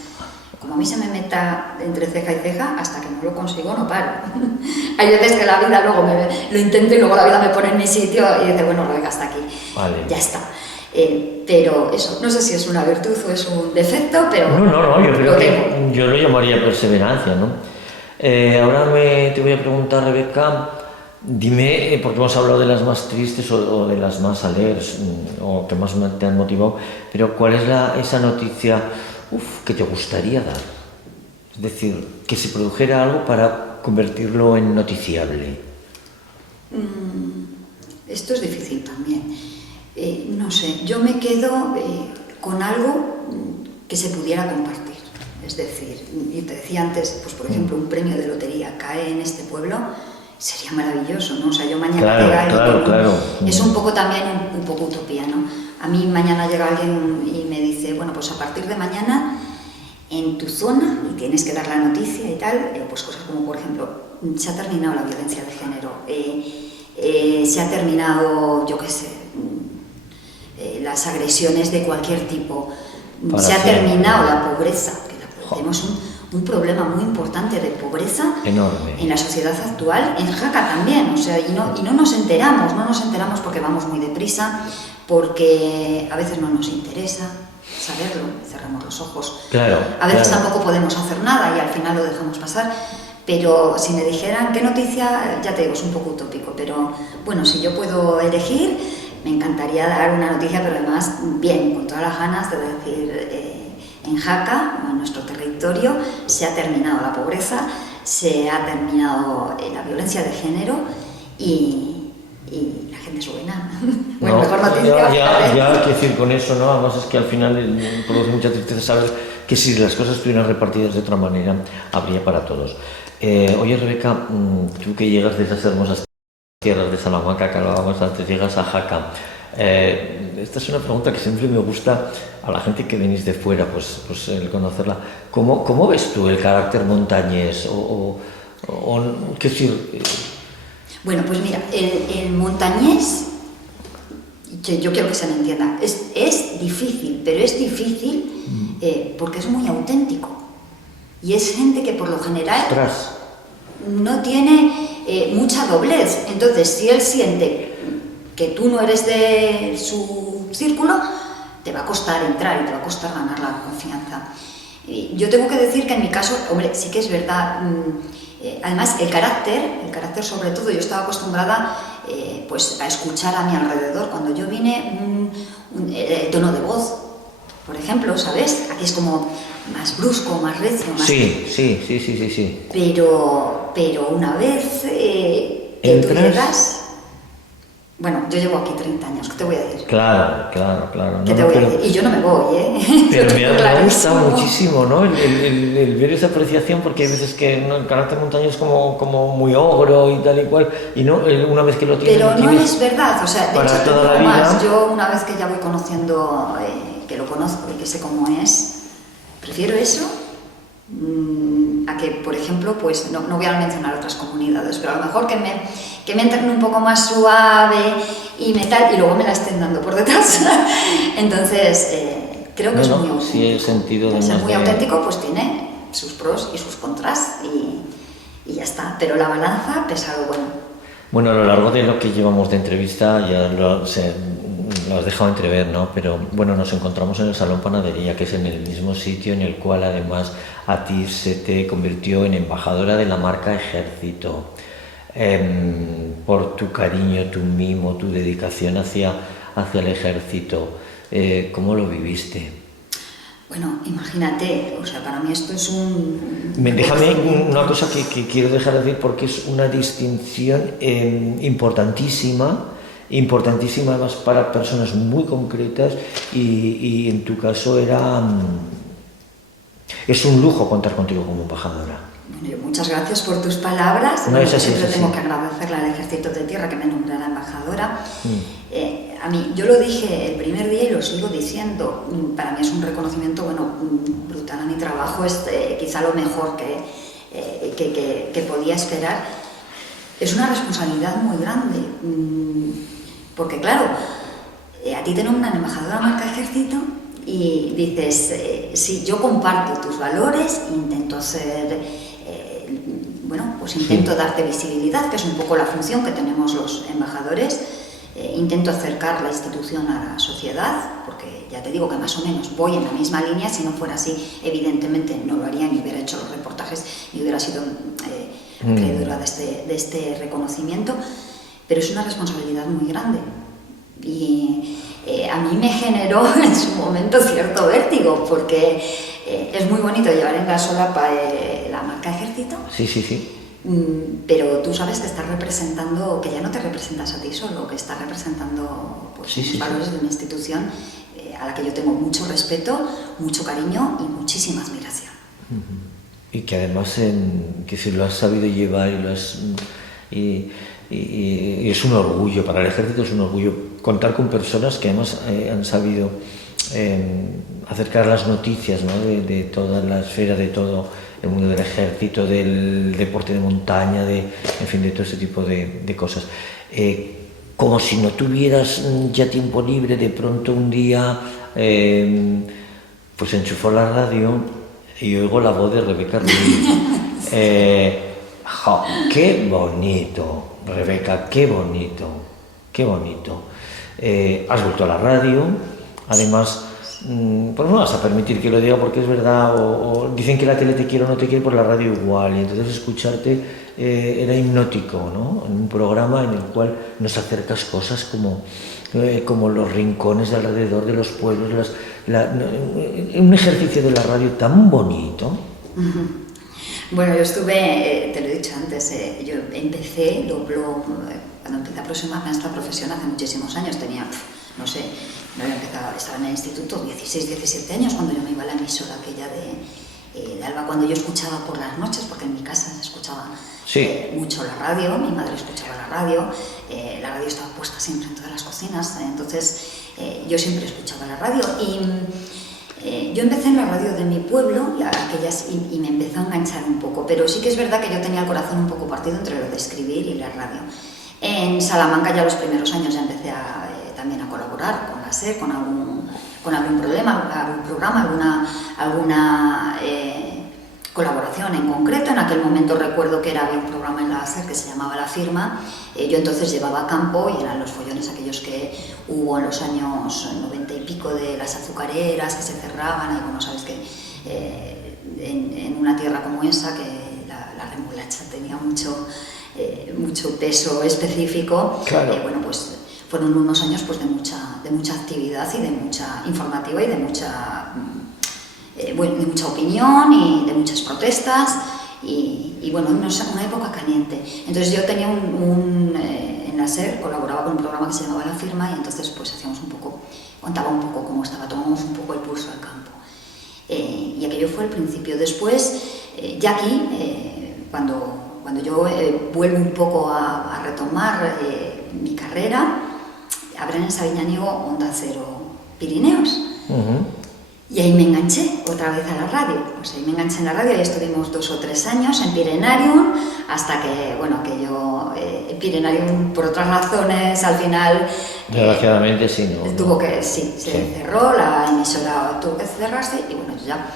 Como a mí se me meta entre ceja y ceja, hasta que no lo consigo no paro. Hay veces que la vida luego lo intento y luego la vida me pone en mi sitio y dice, bueno, venga, hasta aquí. Vale. Ya está. Pero eso, no sé si es una virtud o es un defecto, pero... No, yo creo que yo lo llamaría perseverancia, ¿no? Ahora te voy a preguntar, Rebeca, dime, porque hemos hablado de las más tristes o de las más alegres, o que más te han motivado, pero ¿cuál es esa noticia que te gustaría dar? Es decir, que se produjera algo para convertirlo en noticiable. Esto es difícil también. No sé, yo me quedo con algo que se pudiera compartir. Es decir, y te decía antes, pues por ejemplo, un premio de lotería cae en este pueblo, sería maravilloso, ¿no? O sea, yo mañana llega alguien... Claro. Es un poco también un poco utopía, ¿no? A mí mañana llega alguien y me dice, bueno, pues a partir de mañana en tu zona, y tienes que dar la noticia y tal, pues cosas como, por ejemplo, se ha terminado la violencia de género, se ha terminado, yo qué sé, las agresiones de cualquier tipo, se ha terminado la pobreza, que tenemos un problema muy importante de pobreza enorme en la sociedad actual, en Jaca también, o sea, y no nos enteramos porque vamos muy deprisa, porque a veces no nos interesa saberlo, cerramos los ojos. Claro, a veces tampoco podemos hacer nada y al final lo dejamos pasar, pero si me dijeran qué noticia, ya te digo, es un poco utópico, pero bueno, si yo puedo elegir, me encantaría dar una noticia, pero además bien, con todas las ganas de decir, en Jaca, en nuestro territorio, se ha terminado la pobreza, se ha terminado la violencia de género y la gente es buena. Bueno, no, mejor noticia. Ya hay que decir con eso, ¿no? Además es que al final produce mucha tristeza saber que si las cosas estuvieran repartidas de otra manera, habría para todos. Oye, Rebeca, tú que llegas de esas hermosas tierras de Salamanca, que hablábamos antes, llegas a Jaca. Esta es una pregunta que siempre me gusta a la gente que venís de fuera, pues el conocerla. ¿Cómo ves tú el carácter montañés? ¿Qué decir? Bueno, pues mira, el montañés, yo quiero que se me entienda, es difícil, pero es difícil porque es muy auténtico. Y es gente que por lo general no tiene mucha doblez. Entonces, si él siente que tú no eres de su círculo, te va a costar entrar y te va a costar ganar la confianza. Yo tengo que decir que en mi caso, hombre, sí que es verdad. Además, el carácter sobre todo, yo estaba acostumbrada pues a escuchar a mi alrededor. Cuando yo vine, el tono de voz, por ejemplo, ¿sabes? Aquí es como más brusco, más recio, más... Sí. Pero pero una vez que tú llegas... Bueno, yo llevo aquí 30 años, ¿qué te voy a decir? Claro. ¿Qué te voy a decir? Y yo no me voy, ¿eh? Pero me ha gustado muchísimo, ¿no? El ver esa apreciación, porque hay veces que el carácter montaño es como muy ogro y tal y cual, y no, una vez que lo tienes... Pero no es verdad, o sea, de hecho te toda la digo más, vida. yo una vez que ya voy conociendo, que lo conozco y que sé cómo es, prefiero eso a que, por ejemplo, pues no voy a mencionar otras comunidades, pero a lo mejor que me entren un poco más suave y y luego me la estén dando por detrás. Entonces, creo que es muy auténtico. Sí, el sentido de ser muy auténtico, pues tiene sus pros y sus contras y ya está. Pero la balanza pesa lo bueno. Bueno, a lo largo de lo que llevamos de entrevista ya lo has dejado entrever, ¿no? Pero bueno, nos encontramos en el Salón Panadería, que es en el mismo sitio en el cual además a ti se te convirtió en embajadora de la marca Ejército. Por tu cariño, tu mimo, tu dedicación hacia el ejército. ¿Cómo lo viviste? Bueno, imagínate, o sea, para mí esto es Déjame una cosa que quiero dejar de decir, porque es una distinción importantísima además para personas muy concretas y en tu caso es un lujo contar contigo como embajadora. Bueno, muchas gracias por tus palabras. Siempre tengo que agradecerle al Ejército de Tierra que me nombrara embajadora. A mí, yo lo dije el primer día y lo sigo diciendo, para mí es un reconocimiento brutal a mi trabajo, es quizá lo mejor que podía esperar. Es una responsabilidad muy grande, porque claro, a ti te nombran embajadora marca Ejército y dices, sí, yo comparto tus valores, intento intento darte visibilidad, que es un poco la función que tenemos los embajadores, intento acercar la institución a la sociedad, porque ya te digo que más o menos voy en la misma línea. Si no fuera así, evidentemente no lo haría, ni hubiera hecho los reportajes, ni hubiera sido acreedora de este reconocimiento, pero es una responsabilidad muy grande. Y a mí me generó en su momento cierto vértigo, porque es muy bonito llevar en la solapa la marca Ejército. Sí. Pero tú sabes que estás representando, que ya no te representas a ti solo, que estás representando los valores de una institución a la que yo tengo mucho respeto, mucho cariño y muchísima admiración. Y que además que si lo has sabido llevar y es un orgullo, para el Ejército es un orgullo contar con personas que además han sabido acercar las noticias, ¿no? de toda la esfera, de todo el mundo del Ejército, del deporte de montaña, en fin, de todo ese tipo de cosas. Como si no tuvieras ya tiempo libre, de pronto un día pues enchufó la radio y oigo la voz de Rebeca Ruiz. ¡Qué bonito, Rebeca! ¡Qué bonito! Has vuelto a la radio, además, pues no vas a permitir que lo diga porque es verdad, o dicen que la tele te quiere o no te quiere, por la radio igual, y entonces escucharte era hipnótico, ¿no? En un programa en el cual nos acercas cosas como los rincones de alrededor de los pueblos, un ejercicio de la radio tan bonito. Bueno, yo estuve, te lo he dicho antes, yo empecé, cuando empecé a aproximarme a esta profesión hace muchísimos años, tenía, no sé, no había empezado, estaba en el instituto, 16, 17 años, cuando yo me iba a la emisora aquella de Alba, cuando yo escuchaba por las noches, porque en mi casa se escuchaba mucho la radio, mi madre escuchaba la radio estaba puesta siempre en todas las cocinas, entonces yo siempre escuchaba la radio y yo empecé en la radio de mi pueblo y me empezó a enganchar un poco, pero sí que es verdad que yo tenía el corazón un poco partido entre lo de escribir y la radio. En Salamanca ya los primeros años ya empecé también a colaborar con la SER, con algún programa, alguna colaboración en concreto. En aquel momento recuerdo que había un programa en la SER que se llamaba La Firma. Yo entonces llevaba a campo y eran los follones aquellos que hubo en los años 90 y pico de las azucareras que se cerraban, y bueno, sabes que en una tierra como esa, que la remolacha tenía mucho peso específico, claro. Bueno, pues fueron unos años pues de mucha actividad y de mucha informativa y de mucha opinión y de muchas protestas, y bueno, una época caliente. Entonces yo tenía en la SER, colaboraba con un programa que se llamaba La Firma, y entonces pues hacíamos un poco, contaba un poco cómo estaba, tomamos un poco el pulso al campo. Y aquello fue el principio. Después, ya aquí, cuando yo vuelvo un poco a retomar mi carrera, abren en Sabiñánigo Onda Cero Pirineos. Y ahí me enganché otra vez a la radio. Pues ahí me enganché en la radio y estuvimos 2 o 3 años en Pirenarium, hasta que, bueno, que yo, Pirenarium, por otras razones, al final... Desgraciadamente sí, ¿no? Tuvo que, sí, se cerró, la emisora tuvo que cerrarse, y bueno, yo ya,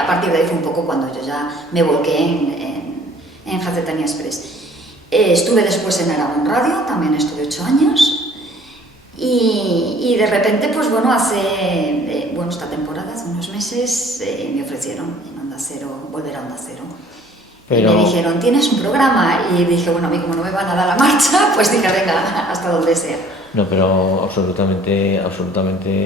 a partir de ahí fue un poco cuando yo ya me volqué en Jacetania Express. Estuve después en Aragón Radio, también estuve 8 años. Y de repente, pues bueno, esta temporada, hace unos meses, me ofrecieron en Onda Cero, volver a Onda Cero. Pero... Y me dijeron, ¿tienes un programa? Y dije, bueno, a mí como no me van a dar la marcha, pues dije, venga, hasta donde sea. No, pero absolutamente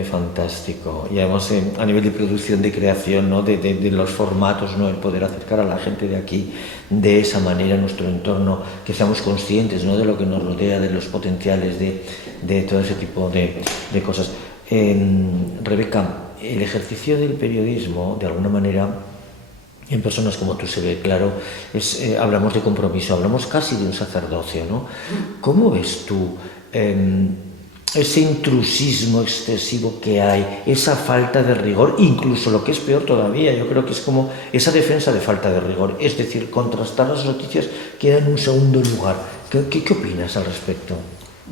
fantástico. Y además a nivel de producción, de creación, ¿no? de los formatos, ¿no? El poder acercar a la gente de aquí de esa manera en nuestro entorno, que seamos conscientes, ¿no? De lo que nos rodea, de los potenciales, de todo ese tipo de cosas. Rebeca, el ejercicio del periodismo, de alguna manera, en personas como tú se ve claro, hablamos de compromiso, hablamos casi de un sacerdocio, ¿no? ¿Cómo ves tú ese intrusismo excesivo que hay, esa falta de rigor, incluso lo que es peor todavía, yo creo que es como esa defensa de falta de rigor, es decir, contrastar las noticias queda en un segundo lugar? ¿Qué opinas al respecto?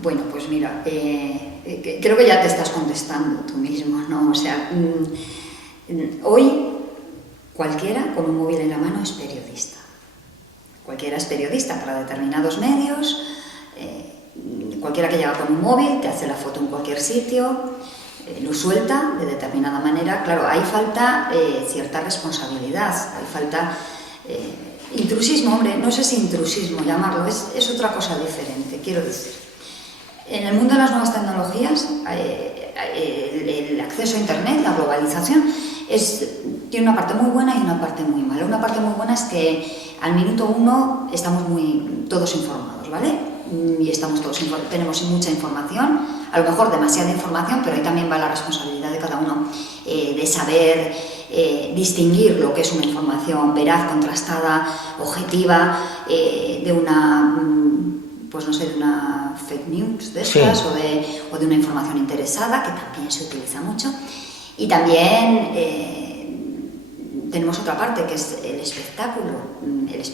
Bueno, pues mira, creo que ya te estás contestando tú mismo, ¿no? O sea, hoy cualquiera con un móvil en la mano es periodista. Cualquiera es periodista para determinados medios. Cualquiera que llega con un móvil te hace la foto en cualquier sitio, lo suelta de determinada manera. Claro, ahí falta cierta responsabilidad, hay falta intrusismo, hombre, no sé si intrusismo llamarlo, es otra cosa diferente, quiero decir. En el mundo de las nuevas tecnologías, el acceso a Internet, la globalización, tiene una parte muy buena y una parte muy mala. Una parte muy buena es que al minuto 1 estamos todos informados, ¿vale? Y tenemos mucha información, a lo mejor demasiada información, pero ahí también va la responsabilidad de cada uno de saber distinguir lo que es una información veraz, contrastada, objetiva, de una, pues no sé, de una fake news de estas, sí, o de una información interesada, que también se utiliza mucho. Y también tenemos otra parte, que es el espectáculo que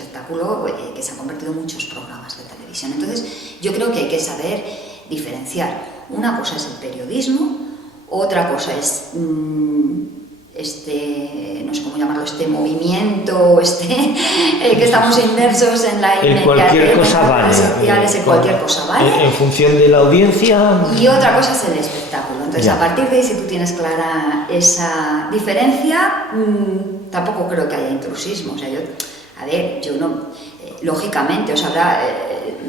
se han convertido en muchos programas de televisión. Entonces, yo creo que hay que saber diferenciar. Una cosa es el periodismo, otra cosa es no sé cómo llamarlo, este movimiento, que estamos inmersos en la inmediatez, en redes sociales, en cualquier cosa vale. En función de la audiencia. Y otra cosa es el espectáculo. Entonces, a partir de ahí, si tú tienes clara esa diferencia, tampoco creo que haya intrusismo. O sea, yo no, lógicamente, o sea,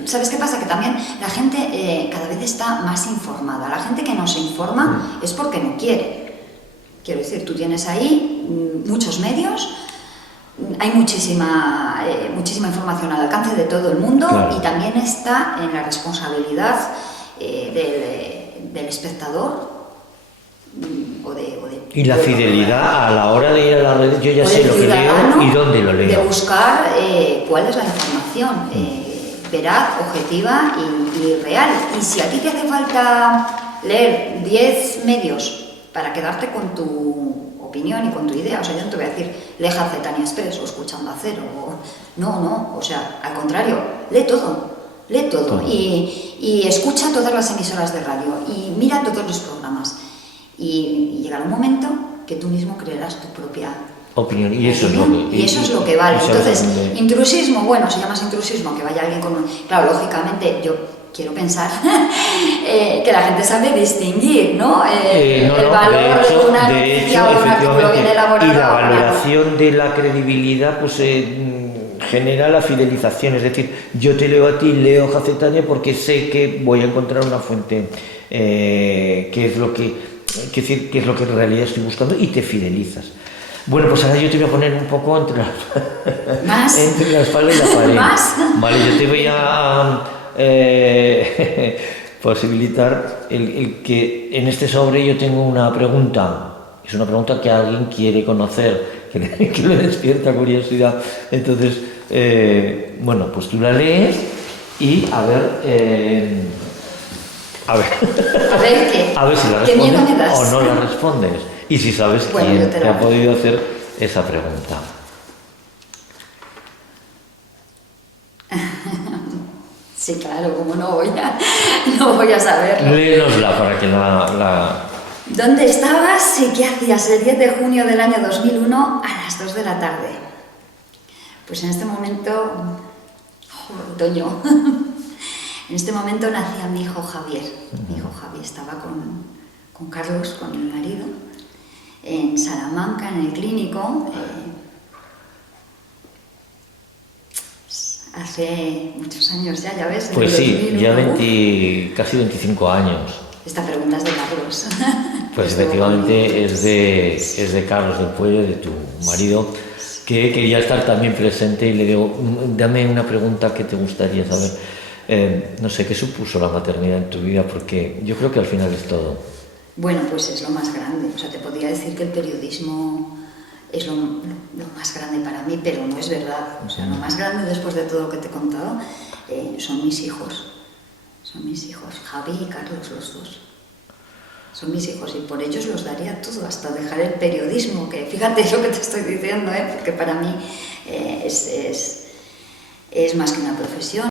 ¿sabes qué pasa? Que también la gente cada vez está más informada. La gente que no se informa es porque no quiere. Quiero decir, tú tienes ahí muchos medios, hay muchísima información al alcance de todo el mundo, claro, y también está en la responsabilidad del espectador y la fidelidad a la hora de ir a las redes. Yo ya sé lo que leo y dónde lo leo. De buscar cuál es la información veraz, objetiva y real. Y si a ti te hace falta leer 10 medios para quedarte con tu opinión y con tu idea, o sea, yo no te voy a decir, lee Jacetania Express o escucha Onda Cero, no, o sea, al contrario, lee todo. Y escucha todas las emisoras de radio y mira todos los programas. Y llegará un momento que tú mismo creerás tu propia opinión, y eso es lo que vale. Entonces, intrusismo, bueno, si llamas intrusismo que vaya alguien con claro, lógicamente yo quiero pensar que la gente sabe distinguir, ¿no? El valor de una noticia o de un artículo bien elaborado. Y la valoración de la credibilidad, pues genera la fidelización, es decir, yo te leo a ti, leo Jacetania porque sé que voy a encontrar una fuente que es lo que en realidad estoy buscando, y te fidelizas. Bueno, pues ahora yo te voy a poner un poco entre ¿Más? entre la espalda y la pared. ¿Más? Vale, yo te voy a posibilitar el que en este sobre yo tengo una pregunta. Es una pregunta que alguien quiere conocer, que le despierta curiosidad. Entonces, bueno, pues tú la lees y a ver... A ver ¿Qué? a ver si la ¿Qué miedo respondes me das? o no la respondes. Y si sabes Bueno, quién yo te te la ha hago. podido hacer esa pregunta. Sí, claro, como no voy a saberlo. Léenosla para que la... ¿Dónde estabas y qué hacías el 10 de junio del año 2001 a las 2 de la tarde? Pues en este momento... Otoño. En este momento nacía mi hijo Javier. Mi hijo Javier estaba con Carlos, con mi marido, en Salamanca, en el clínico. Hace muchos años ya ves. Pues sí, 2001. ya casi 25 años. Esta pregunta es de Carlos. Pues efectivamente es de Carlos del Puello, de tu marido, que quería estar también presente y le digo, dame una pregunta que te gustaría saber. No sé, ¿qué supuso la maternidad en tu vida? Porque yo creo que al final es todo. Bueno, pues es lo más grande. O sea, te podría decir que el periodismo es lo más grande para mí, pero no es verdad. O sea, lo más grande después de todo lo que te he contado son mis hijos. Son mis hijos, Javi y Carlos, los dos. Son mis hijos y por ellos los daría todo, hasta dejar el periodismo, que fíjate lo que te estoy diciendo, porque para mí es más que una profesión,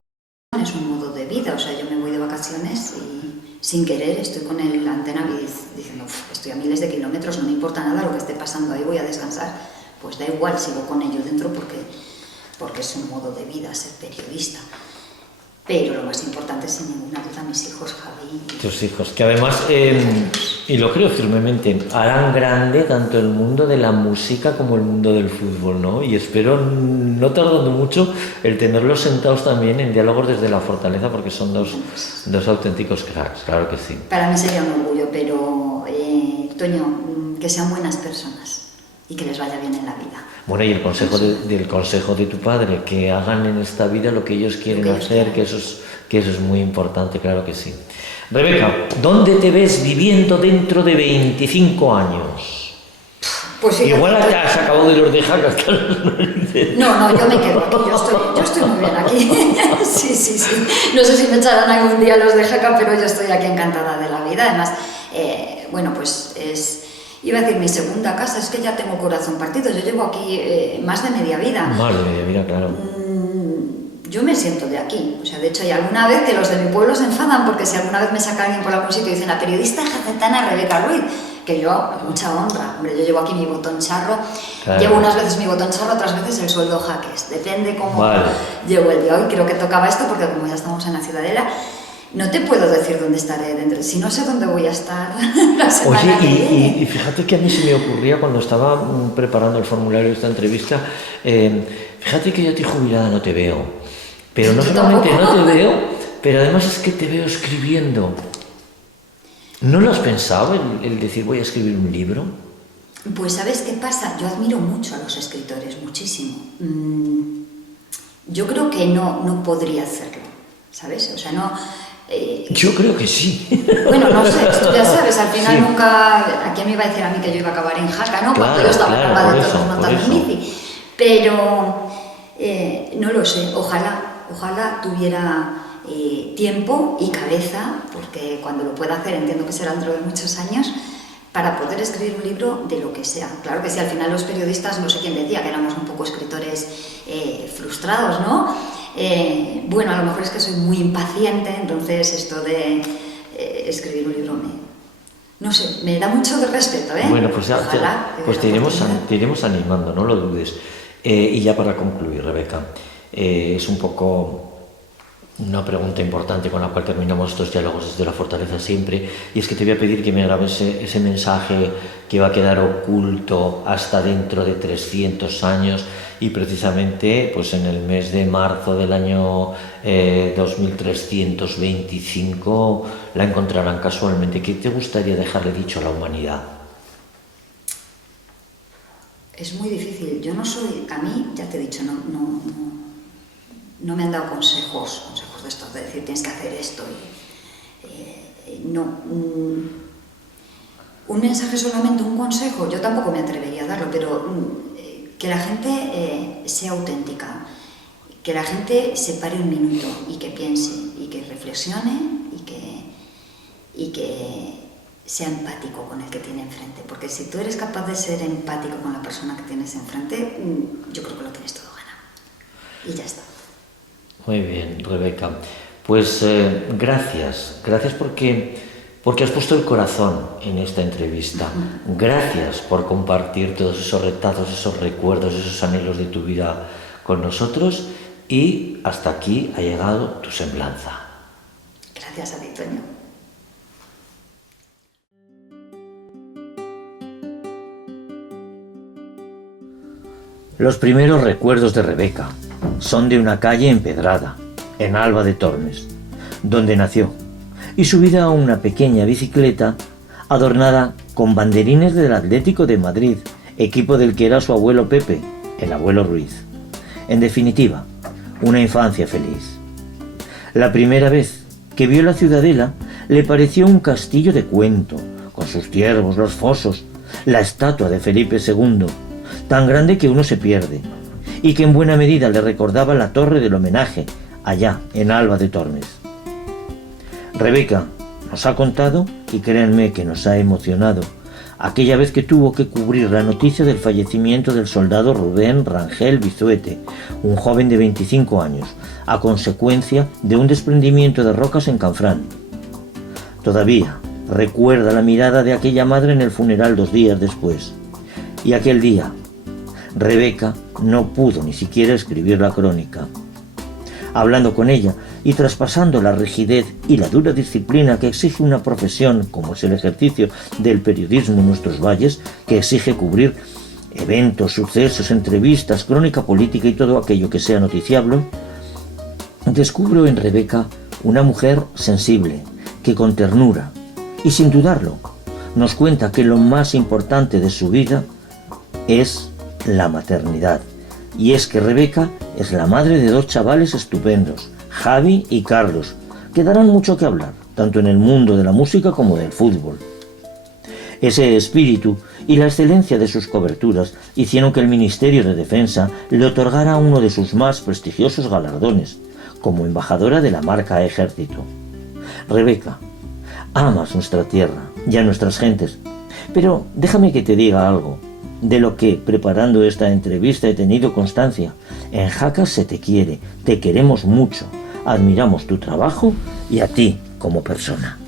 es un modo de vida. O sea, yo me voy de vacaciones y sin querer estoy con el antena diciendo, estoy a miles de kilómetros, no me importa nada lo que esté pasando ahí, voy a descansar. Pues da igual, sigo con ello dentro porque es un modo de vida ser periodista. Pero lo más importante, sin ninguna duda, mis hijos, Javi. Tus hijos, que además, y lo creo firmemente, harán grande tanto el mundo de la música como el mundo del fútbol, ¿no? Y espero, no tardando mucho, el tenerlos sentados también en diálogos desde la fortaleza, porque son dos auténticos cracks, claro que sí. Para mí sería un orgullo, pero, Toño, que sean buenas personas y que les vaya bien en la vida. Bueno, y el consejo del consejo de tu padre, que hagan en esta vida lo que ellos quieren hacer, que eso es muy importante, claro que sí. Rebeca, ¿dónde te ves viviendo dentro de 25 años? Pues sí, igual ya has acabado de los de Jaca. No, yo me quedo aquí, yo estoy muy bien aquí. Sí. No sé si me echarán algún día los de Jaca, pero yo estoy aquí encantada de la vida. Además, bueno, pues iba a decir mi segunda casa, es que ya tengo corazón partido, yo llevo aquí más de media vida. Más de media vida, claro. Yo me siento de aquí, o sea, de hecho hay alguna vez que los de mi pueblo se enfadan porque si alguna vez me saca alguien por algún sitio y dicen la periodista jacetana Rebeca Ruiz, que yo, mucha honra, hombre, yo llevo aquí mi botón charro, claro. Llevo unas veces mi botón charro, otras veces el sueldo jaques, depende cómo llevo el día. Hoy creo que tocaba esto porque como ya estamos en la Ciudadela, no te puedo decir dónde estaré dentro, si no sé dónde voy a estar la semana que viene. Y fíjate que a mí se me ocurría cuando estaba preparando el formulario de esta entrevista, fíjate que yo a ti jubilada no te veo, pero no solamente no te veo, pero además es que te veo escribiendo. ¿No lo has pensado el decir voy a escribir un libro? Pues ¿sabes qué pasa? Yo admiro mucho a los escritores, muchísimo. Yo creo que no podría hacerlo, ¿sabes? O sea, no... Yo creo que sí. Bueno, no sé, tú ya sabes, al final nunca... ¿A quién me iba a decir a mí que yo iba a acabar en Jaca, no? Cuando yo estaba acabada de todos montando en bici. Pero no lo sé, ojalá tuviera tiempo y cabeza, porque cuando lo pueda hacer, entiendo que será dentro de muchos años, para poder escribir un libro de lo que sea. Claro que sí, al final los periodistas, no sé quién decía, que éramos un poco escritores frustrados, ¿no? Bueno, a lo mejor es que soy muy impaciente, entonces esto de escribir un libro no sé, me da mucho de respeto, ¿eh? Bueno, pues, ojalá, pues te iremos animando, no lo dudes. Y ya para concluir, Rebeca, es un poco una pregunta importante con la cual terminamos estos diálogos desde la fortaleza siempre, y es que te voy a pedir que me grabes ese mensaje que va a quedar oculto hasta dentro de 300 años, y precisamente pues en el mes de marzo del año 2325 la encontrarán casualmente. ¿Qué te gustaría dejarle dicho a la humanidad? Es muy difícil. Yo no soy, a mí, ya te he dicho, no me han dado consejos de estos, de decir tienes que hacer esto. No. Un mensaje solamente, un consejo, yo tampoco me atrevería a darlo, pero que la gente sea auténtica, que la gente se pare un minuto y que piense y que reflexione y que sea empático con el que tiene enfrente, porque si tú eres capaz de ser empático con la persona que tienes enfrente, yo creo que lo tienes todo ganado. Y ya está. Muy bien, Rebeca. Pues gracias porque has puesto el corazón en esta entrevista. Gracias por compartir todos esos retazos, esos recuerdos, esos anhelos de tu vida con nosotros, y hasta aquí ha llegado tu semblanza. Gracias a ti, Toño. Los primeros recuerdos de Rebeca son de una calle empedrada, en Alba de Tormes, donde nació, y subida a una pequeña bicicleta adornada con banderines del Atlético de Madrid, equipo del que era su abuelo Pepe, el abuelo Ruiz. En definitiva, una infancia feliz. La primera vez que vio la Ciudadela le pareció un castillo de cuento, con sus ciervos, los fosos, la estatua de Felipe II, tan grande que uno se pierde, y que en buena medida le recordaba la torre del homenaje, allá en Alba de Tormes. Rebeca nos ha contado, y créanme que nos ha emocionado, aquella vez que tuvo que cubrir la noticia del fallecimiento del soldado Rubén Rangel Bizuete, un joven de 25 años, a consecuencia de un desprendimiento de rocas en Canfrán. Todavía recuerda la mirada de aquella madre en el funeral 2 días después. Y aquel día, Rebeca no pudo ni siquiera escribir la crónica. Hablando con ella y traspasando la rigidez y la dura disciplina que exige una profesión como es el ejercicio del periodismo en nuestros valles, que exige cubrir eventos, sucesos, entrevistas, crónica política y todo aquello que sea noticiable, descubro en Rebeca una mujer sensible, que con ternura y sin dudarlo nos cuenta que lo más importante de su vida es la maternidad. Y es que Rebeca es la madre de 2 chavales estupendos, Javi y Carlos, que darán mucho que hablar, tanto en el mundo de la música como del fútbol. Ese espíritu y la excelencia de sus coberturas hicieron que el Ministerio de Defensa le otorgara uno de sus más prestigiosos galardones, como embajadora de la marca Ejército. Rebeca, amas nuestra tierra y a nuestras gentes, pero déjame que te diga algo, de lo que, preparando esta entrevista, he tenido constancia. En Jaca se te quiere, te queremos mucho, admiramos tu trabajo y a ti como persona.